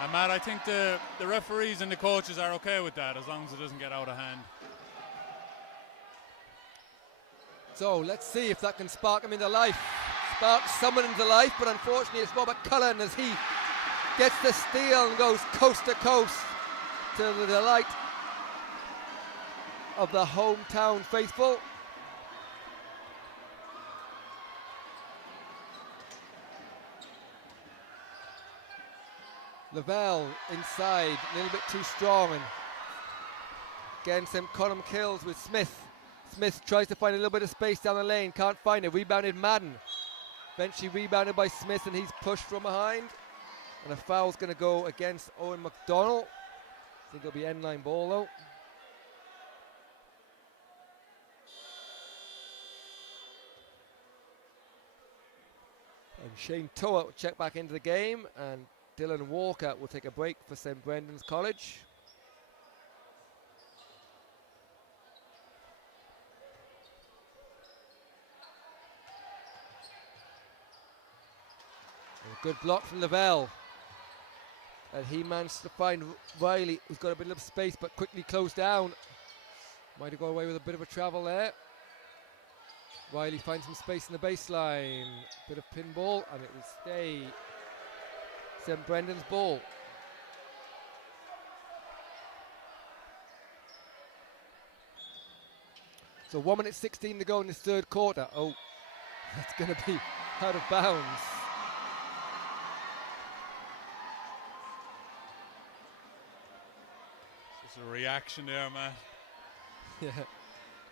And Matt, I think the referees and the coaches are okay with that as long as it doesn't get out of hand. So let's see if that can spark him into life. Spark someone into life, but unfortunately it's Robert Cullen as he gets the steal and goes coast to coast to the delight of the hometown faithful. Lavelle inside, a little bit too strong, and against him Colmcille with Smith. Smith tries to find a little bit of space down the lane, can't find it, rebounded Madden. Eventually rebounded by Smith and he's pushed from behind. And a foul's going to go against Owen McDonnell. I think it'll be end line ball though. And Shane Toa will check back into the game, and Dylan Walker will take a break for St Brendan's College. A good block from Lavelle. And he managed to find Riley, who's got a bit of space but quickly closed down. Might have got away with a bit of a travel there. Riley finds some space in the baseline. Bit of pinball, and it will stay St Brendan's ball. So 1 minute 16 to go in this third quarter. Oh, that's going to be out of bounds. Just a reaction there, man. Yeah,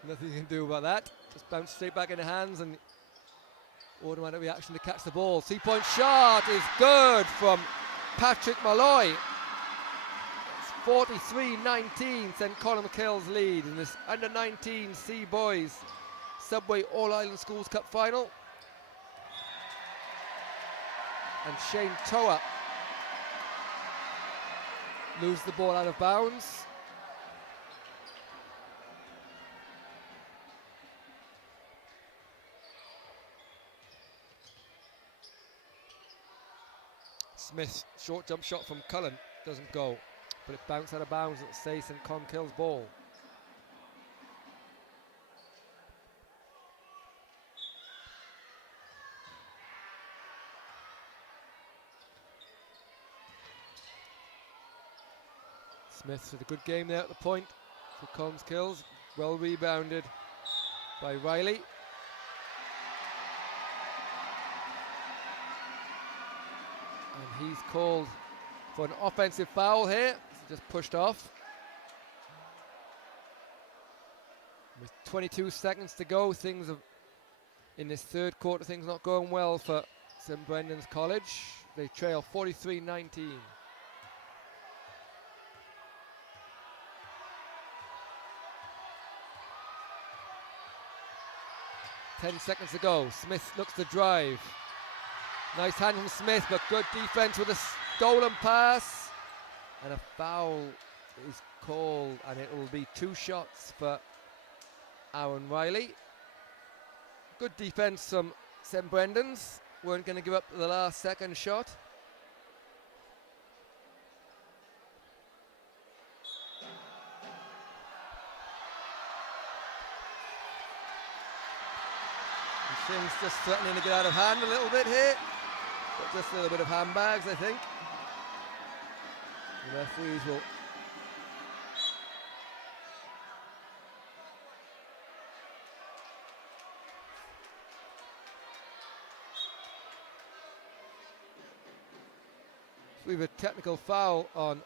nothing you can do about that. Just bounce straight back in the hands and automatic reaction to catch the ball. 3-point shot is good from Patrick Malloy. It's 43-19, St Colmcille's lead in this under-19 C boys Subway All-Ireland Schools Cup final. And Shane Toa loses the ball out of bounds. Smith, short jump shot from Cullen, doesn't go, but it bounced out of bounds and stays St Colmcille's ball. Smith with a good game there at the point for Colmcille, well rebounded by Riley. And he's called for an offensive foul here. Just pushed off. With 22 seconds to go, things have, in this third quarter, things not going well for St Brendan's College. They trail 43-19. 10 seconds to go. Smith looks to drive. Nice hand from Smith, but good defense with a stolen pass. And a foul is called, and it will be 2 shots for Aaron Riley. Good defense from St Brendan's. Weren't going to give up the last second shot. Things just threatening to get out of hand a little bit here, but just a little bit of handbags, I think. The referees will we have a technical foul on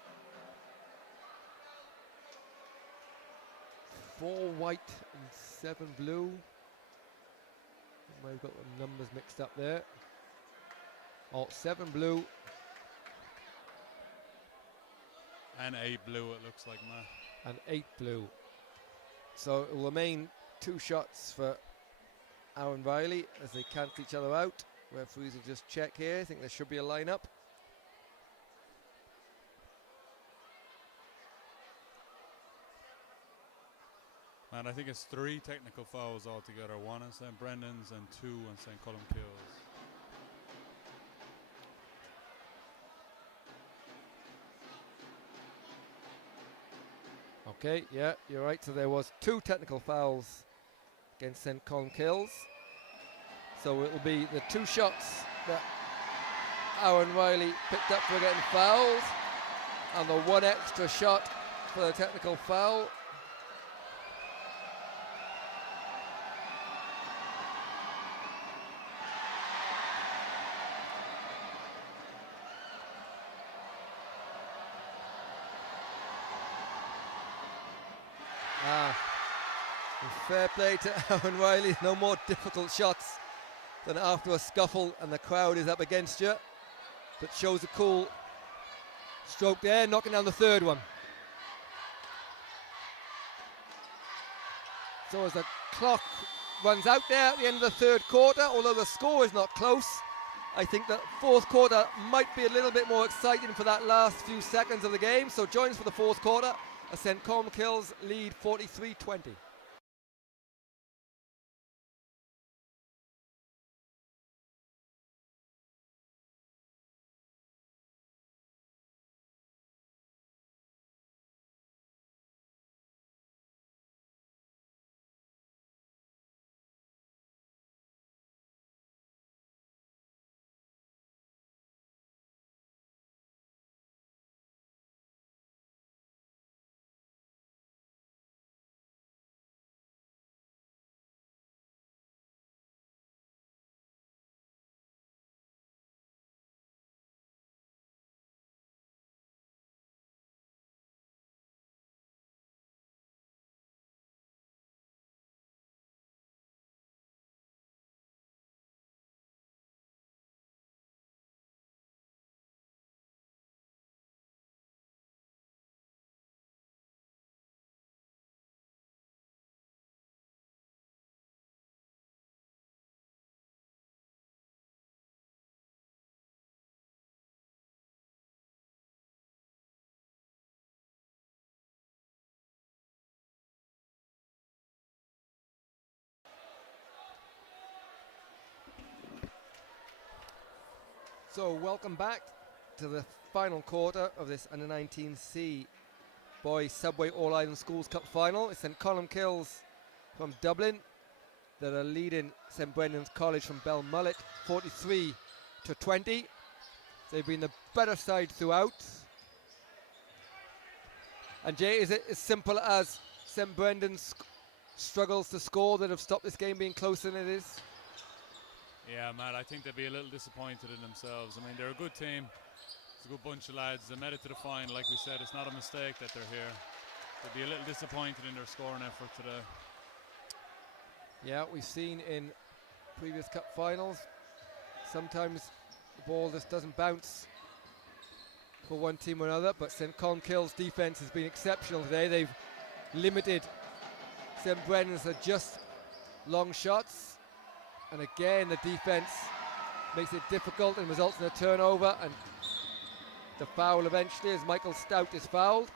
4 white and 7 blue. I've got the numbers mixed up there. Oh, 7 blue. And 8 blue, it looks like, Matt. And 8 blue. So it will remain 2 shots for Aaron Riley as they cancel each other out. Referees will just check here. I think there should be a lineup. And I think it's 3 technical fouls altogether. 1 on St Brendan's and 2 on St Colmcille's. Okay, yeah, you're right. So there was 2 technical fouls against St Colmcille. So it will be the 2 shots that Aaron Riley picked up for getting fouled, and the 1 extra shot for the technical foul. Fair play to Aaron Riley. No more difficult shots than after a scuffle and the crowd is up against you. But shows a cool stroke there, knocking down the 3rd one. So as the clock runs out there at the end of the 3rd quarter, although the score is not close, I think the 4th quarter might be a little bit more exciting for that last few seconds of the game. So joins for the 4th quarter as St Colmcille's lead 43-20. So welcome back to the final quarter of this Under-19C Boys Subway All-Ireland Schools Cup final. It's St Colmcille from Dublin that are leading St Brendan's College from Belmullet 43-20. They've been the better side throughout. And Jay, is it as simple as St Brendan's struggles to score that have stopped this game being closer than it is? Yeah, Matt, I think they'd be a little disappointed in themselves. I mean, they're a good team. It's a good bunch of lads. They made it to the final. Like we said, it's not a mistake that they're here. They'd be a little disappointed in their scoring effort today. Yeah, we've seen in previous cup finals, sometimes the ball just doesn't bounce for one team or another, but St Colmcille's defence has been exceptional today. They've limited St Brendan's to just long shots. And again, the defence makes it difficult and results in a turnover, and the foul eventually as Michael Stout is fouled.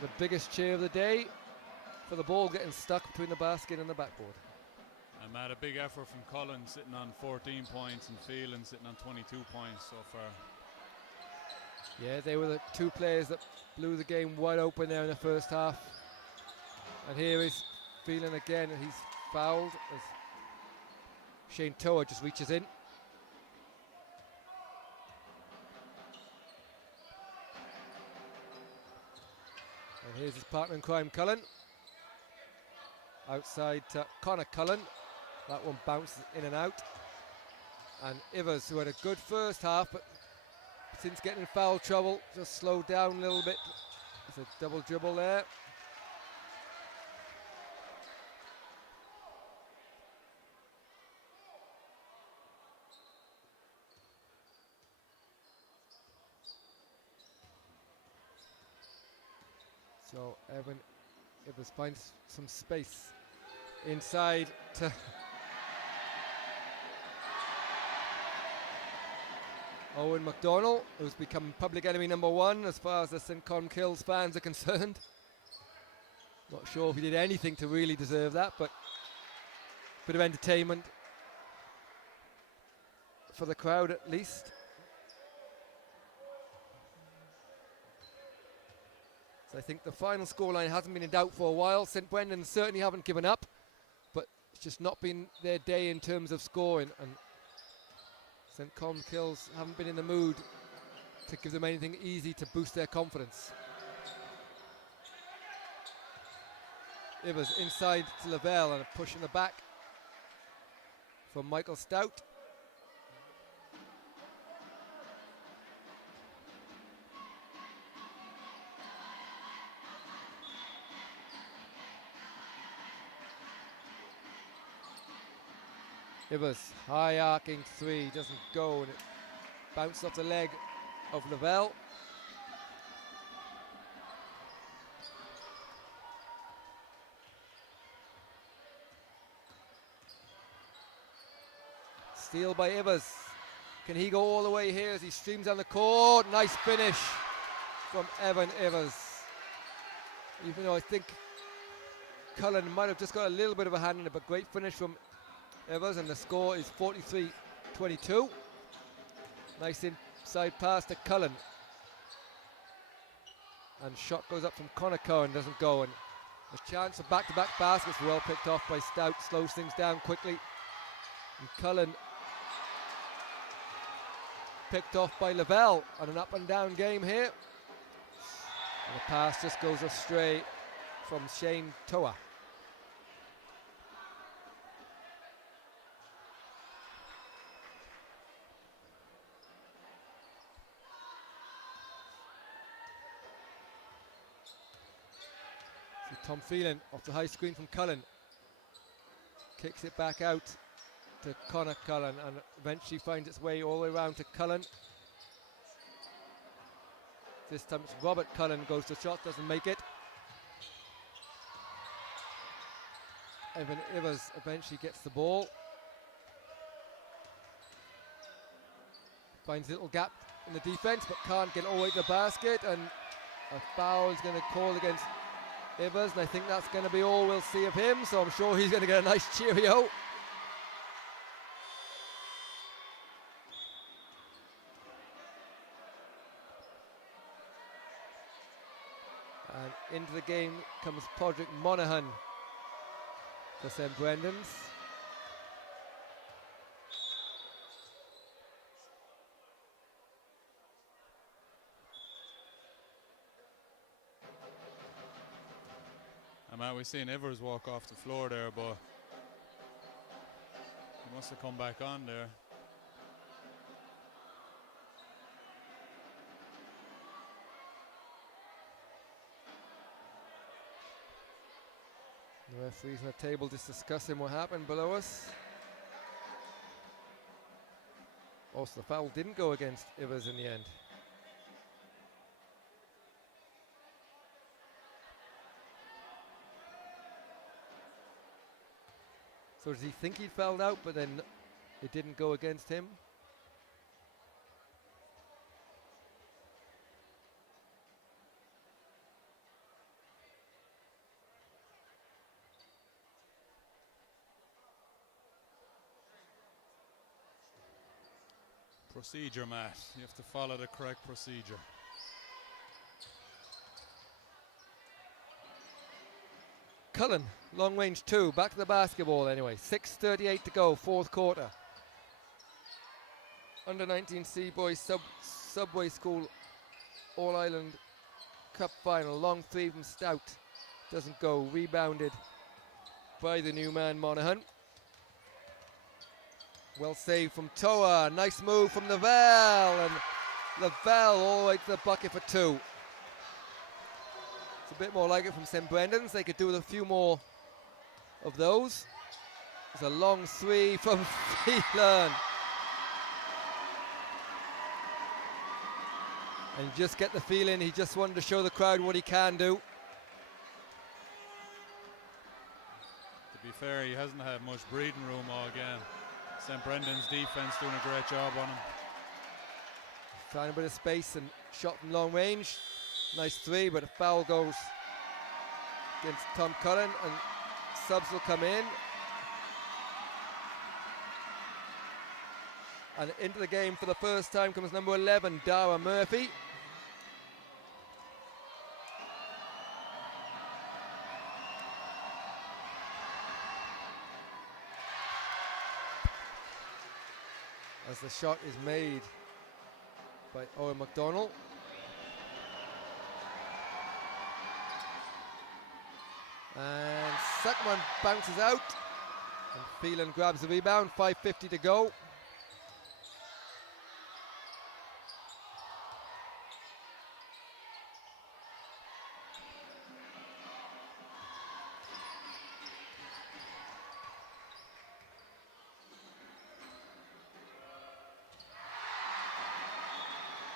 The biggest cheer of the day for the ball getting stuck between the basket and the backboard. And Matt, a big effort from Cullen sitting on 14 points and Phelan sitting on 22 points so far. Yeah, they were the 2 players that blew the game wide open there in the first half. And here is Phelan again, and he's fouled as Shane Tower just reaches in. And here's his partner in crime, Cullen. Outside to Connor Cullen. That one bounces in and out. And Ivers, who had a good first half, but since getting in foul trouble, just slowed down a little bit. There's a double dribble there. So Evan Ivers finds some space inside to Owen McDonnell, who's become public enemy number 1 as far as the St Colmcille fans are concerned. Not sure if he did anything to really deserve that, but a bit of entertainment for the crowd at least. So I think the final scoreline hasn't been in doubt for a while. St Brendan certainly haven't given up, but it's just not been their day in terms of scoring, and St Colmcille haven't been in the mood to give them anything easy to boost their confidence. Ivers inside to Lavelle and a push in the back from Michael Stout. Ivers, high arcing three, doesn't go, and it bounced off the leg of Lavelle. Steal by Ivers. Can he go all the way here as he streams down the court? Nice finish from Evan Ivers. Even though I think Cullen might have just got a little bit of a hand in it, but great finish from Ivers, and the score is 43-22. Nice inside pass to Cullen. And shot goes up from Connor Cohen, doesn't go. And a chance for back-to-back baskets, well picked off by Stout, slows things down quickly. And Cullen picked off by Lavelle, on an up and down game here. And the pass just goes astray from Shane Toa. Tom Phelan off the high screen from Cullen. Kicks it back out to Connor Cullen, and eventually finds its way all the way around to Cullen. This time it's Robert Cullen, goes to shot, doesn't make it. Evan Ivers eventually gets the ball. Finds a little gap in the defense, but can't get all the way to the basket, and a foul is going to call against Ivers, and I think that's going to be all we'll see of him, so I'm sure he's going to get a nice cheerio. And into the game comes Podrick Monaghan for St Brendan's. We've seen Ivers walk off the floor there, but he must have come back on there. The referees on the table just discussing what happened below us. Also, the foul didn't go against Ivers in the end. So does he think he fouled out, but then it didn't go against him? Procedure, Matt. You have to follow the correct procedure. Cullen, long range two, back to the basketball anyway. 6:38 to go, fourth quarter. Under 19 C boys Subway School All Ireland Cup final. Long three from Stout, doesn't go. Rebounded by the new man Monaghan. Well saved from Toa. Nice move from Lavelle, and Lavelle all the way to the bucket for two. It's a bit more like it from St Brendan's. They could do with a few more of those. There's a long three from Phelan. And you just get the feeling he just wanted to show the crowd what he can do. To be fair, he hasn't had much breathing room all game. St Brendan's defense doing a great job on him. Trying a bit of space and shot from long range. Nice three, but a foul goes against Tom Cullen, and subs will come in. And into the game for the first time comes number 11, Dara Murphy. as the shot is made by Owen McDonald. And Suckman bounces out, and Phelan grabs the rebound, 5:50 to go.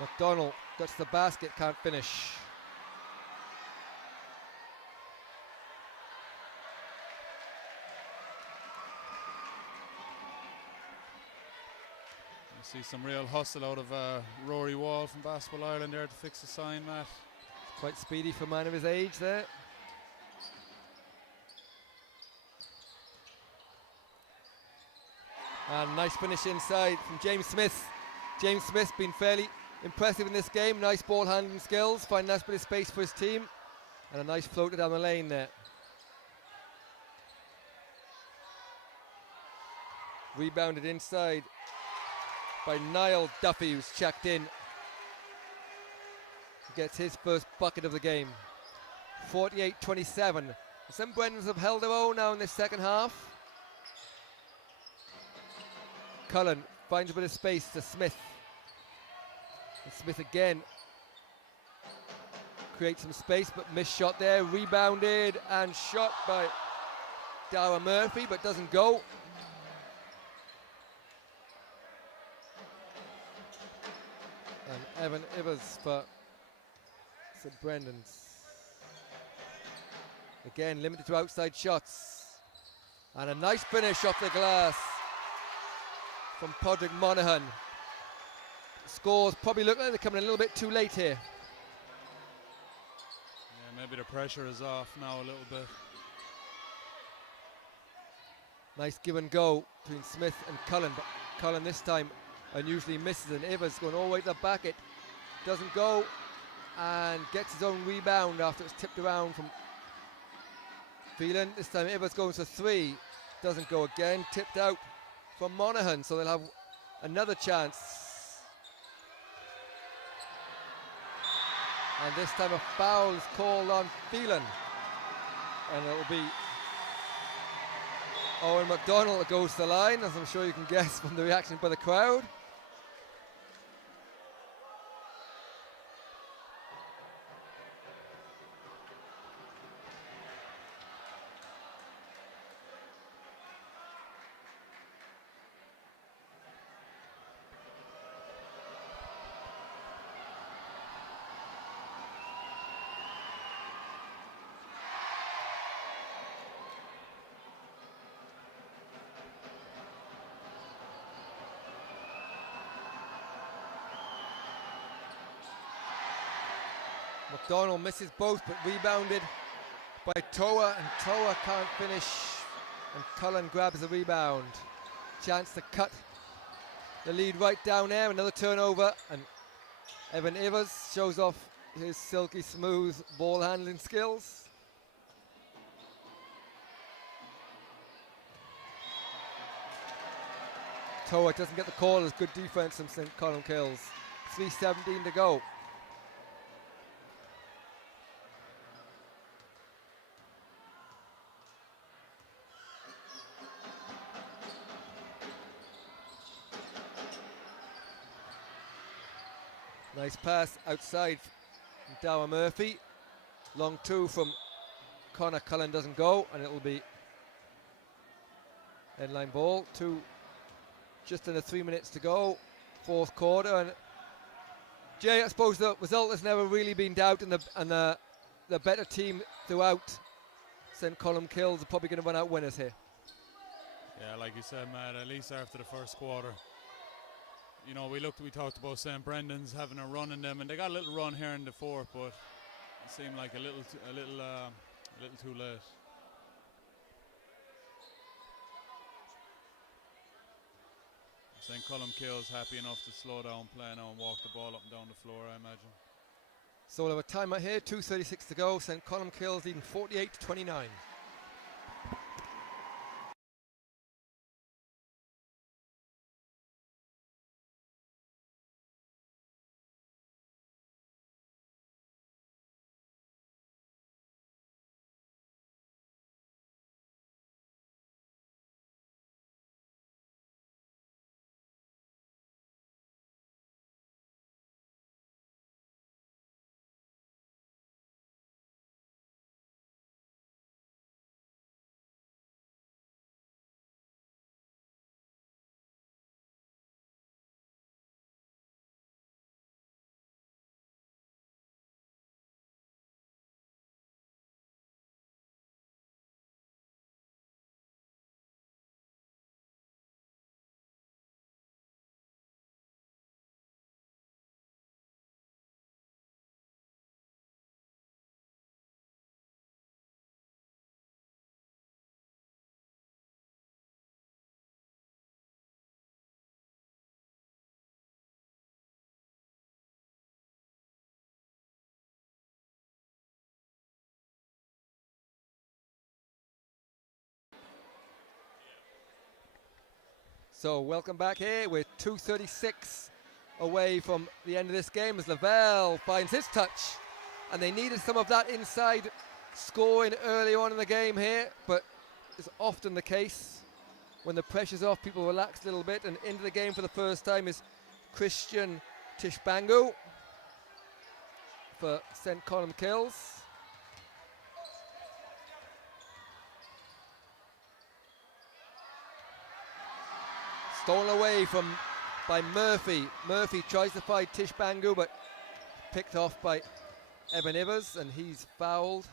McDonald gets the basket, can't finish. You see some real hustle out of Rory Wall from Basketball Ireland there to fix the sign, Matt. Quite speedy for a man of his age there. And nice finish inside from James Smith. James Smith's been fairly impressive in this game. Nice ball handling skills, find a nice bit of space for his team. And a nice floater down the lane there. Rebounded inside by Niall Duffy, who's checked in. He gets his first bucket of the game. 48-27. St Brendan's have held their own now in this second half. Cullen finds a bit of space to Smith. And Smith again creates some space, but missed shot there. Rebounded and shot by Dara Murphy, but doesn't go. And Evan Ivers for St Brendan's. Again, limited to outside shots. And a nice finish off the glass from Podrick Monaghan. Scores probably look like they're coming a little bit too late here. Yeah, maybe the pressure is off now a little bit. Nice give and go between Smith and Cullen, but Cullen this time unusually misses, and Ivers going all the way to the back. It doesn't go, and gets his own rebound after it's tipped around from Phelan. This time Ivers goes for three, doesn't go again, tipped out from Monaghan, so they'll have another chance. And this time a foul is called on Phelan, and it'll be Owen McDonald that goes to the line, as I'm sure you can guess from the reaction by the crowd. McDonald misses both, but rebounded by Toa, and Toa can't finish, and Cullen grabs the rebound. Chance to cut the lead right down there. Another turnover, and Evan Ivers shows off his silky smooth ball handling skills. Toa doesn't get the call as good defense from St Colmcille. 3:17 to go. Nice pass outside from Dara Murphy. Long two from Connor Cullen, doesn't go, and it'll be end-line ball. Just under 3 minutes to go, fourth quarter. And Jay, I suppose the result has never really been doubt, and the better team throughout St Colmcille are probably going to run out winners here. Yeah, like you said, Matt, at least after the first quarter. You know, we talked about St Brendan's having a run in them, and they got a little run here in the fourth, but it seemed like a little too late. St Colmcille's happy enough to slow down play now and walk the ball up and down the floor, I imagine. So we'll have a timeout here, 2:36 to go. St Colmcille's leading 48-29. So welcome back here with 2:36 away from the end of this game as Lavelle finds his touch. And they needed some of that inside scoring early on in the game here, but it's often the case. When the pressure's off, people relax a little bit, and into the game for the first time is Christian Tishbangu for St. Colmcille. Stolen away by Murphy. Murphy tries to fight Tishbangu, but picked off by Evan Ivers, and he's fouled.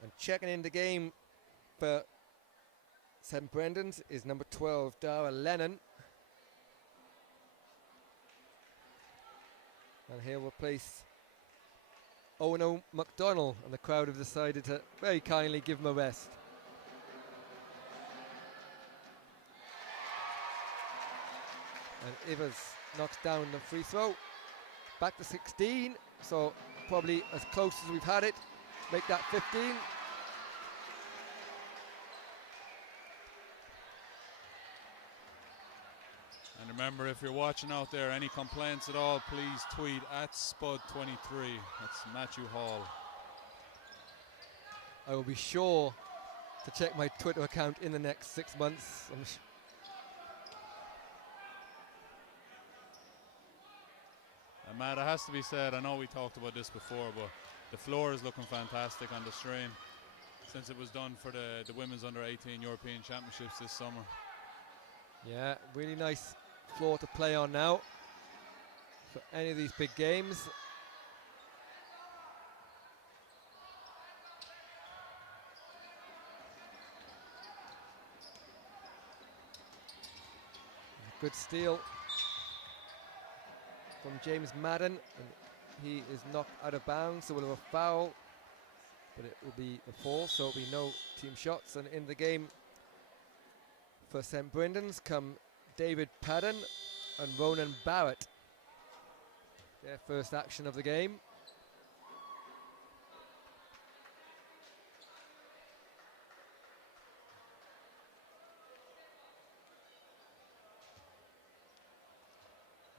And checking in the game for St. Brendan's is number 12, Dara Lennon. And he'll replace Ono McDonnell, and the crowd have decided to very kindly give him a rest. And Ivers knocks down the free throw. Back to 16, so probably as close as we've had it. Make that 15. And remember, if you're watching out there, any complaints at all, please tweet at Spud23. That's Matthew Hall. I will be sure to check my Twitter account in the next 6 months. And Matt, it has to be said, I know we talked about this before, but the floor is looking fantastic on the stream since it was done for the Women's Under-18 European Championships this summer. Yeah, really nice floor to play on now for any of these big games. Good steal from James Madden, and he is knocked out of bounds, so we'll have a foul, but it will be a fall, so it'll be no team shots. And in the game for St. Brendan's come David Padden and Ronan Barrett. Their first action of the game.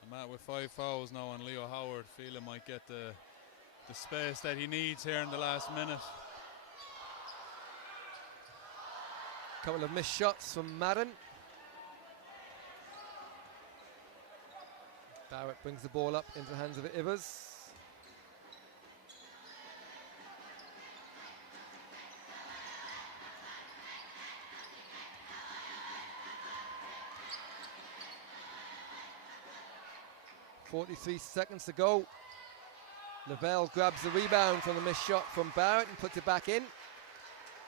And Matt, with 5 fouls now on Leo Howard, Phelan might get the space that he needs here in the last minute. Couple of missed shots from Madden. Barrett brings the ball up into the hands of Ivers. .43 seconds to go. Lavelle grabs the rebound from the missed shot from Barrett and puts it back in.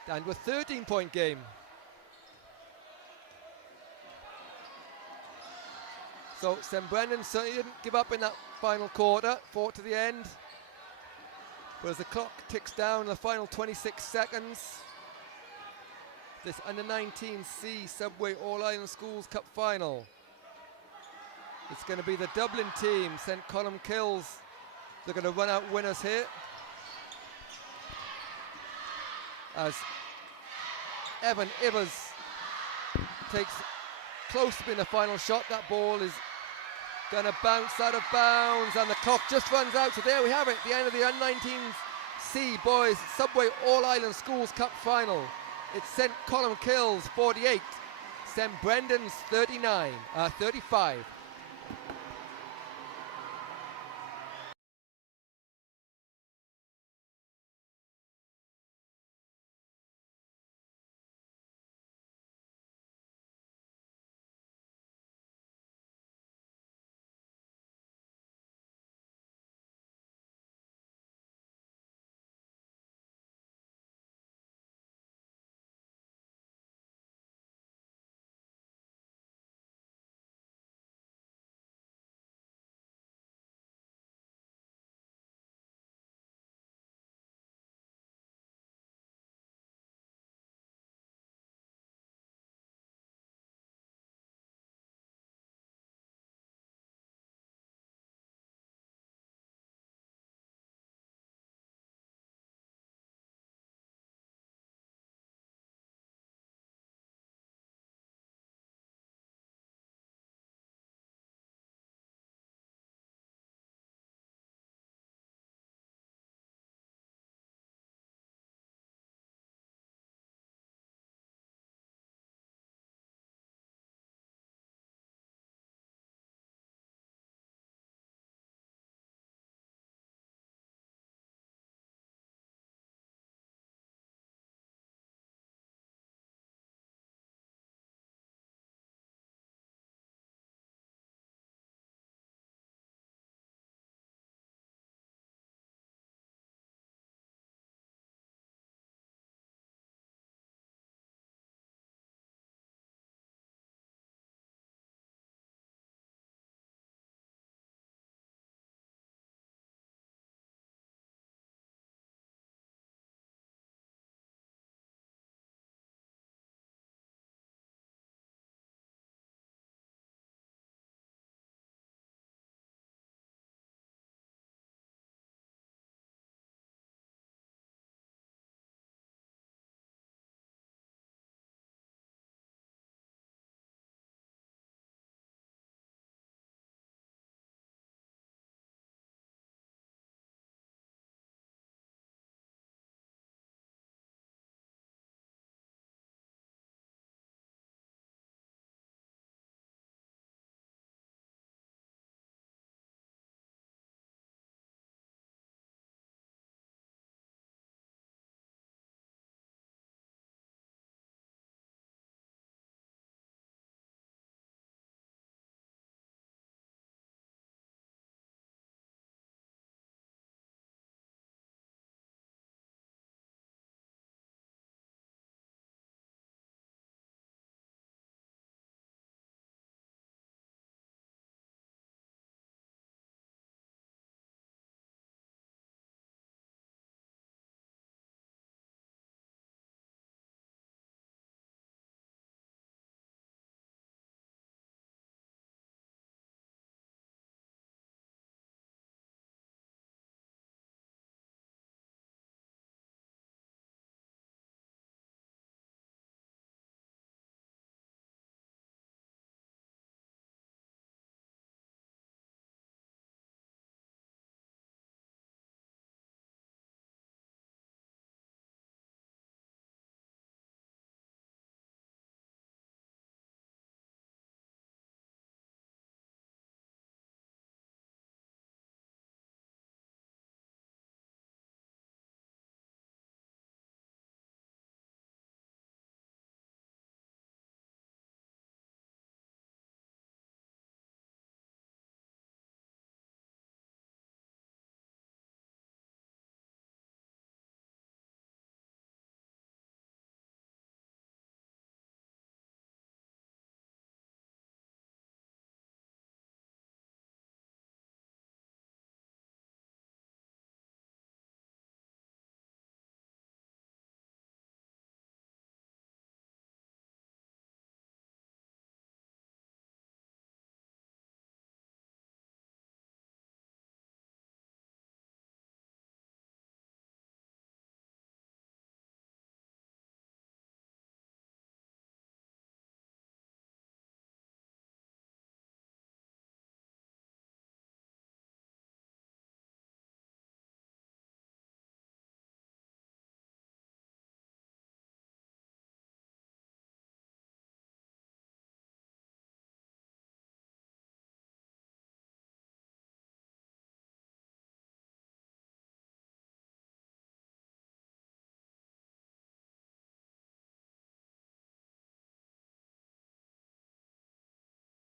Down to a 13-point game. So St. Brendan certainly didn't give up in that final quarter, fought to the end. But as the clock ticks down, the final 26 seconds, this Under-19C Subway All-Ireland Schools Cup final. It's going to be the Dublin team, St. Colmcille. They're going to run out winners here. As Evan Ivers takes close to being the final shot. That ball is going to bounce out of bounds, and the clock just runs out. So there we have it, the end of the Under-19C Boys Subway All-Ireland Schools Cup final. It's St. Colmcille's 48, St. Brendan's 35.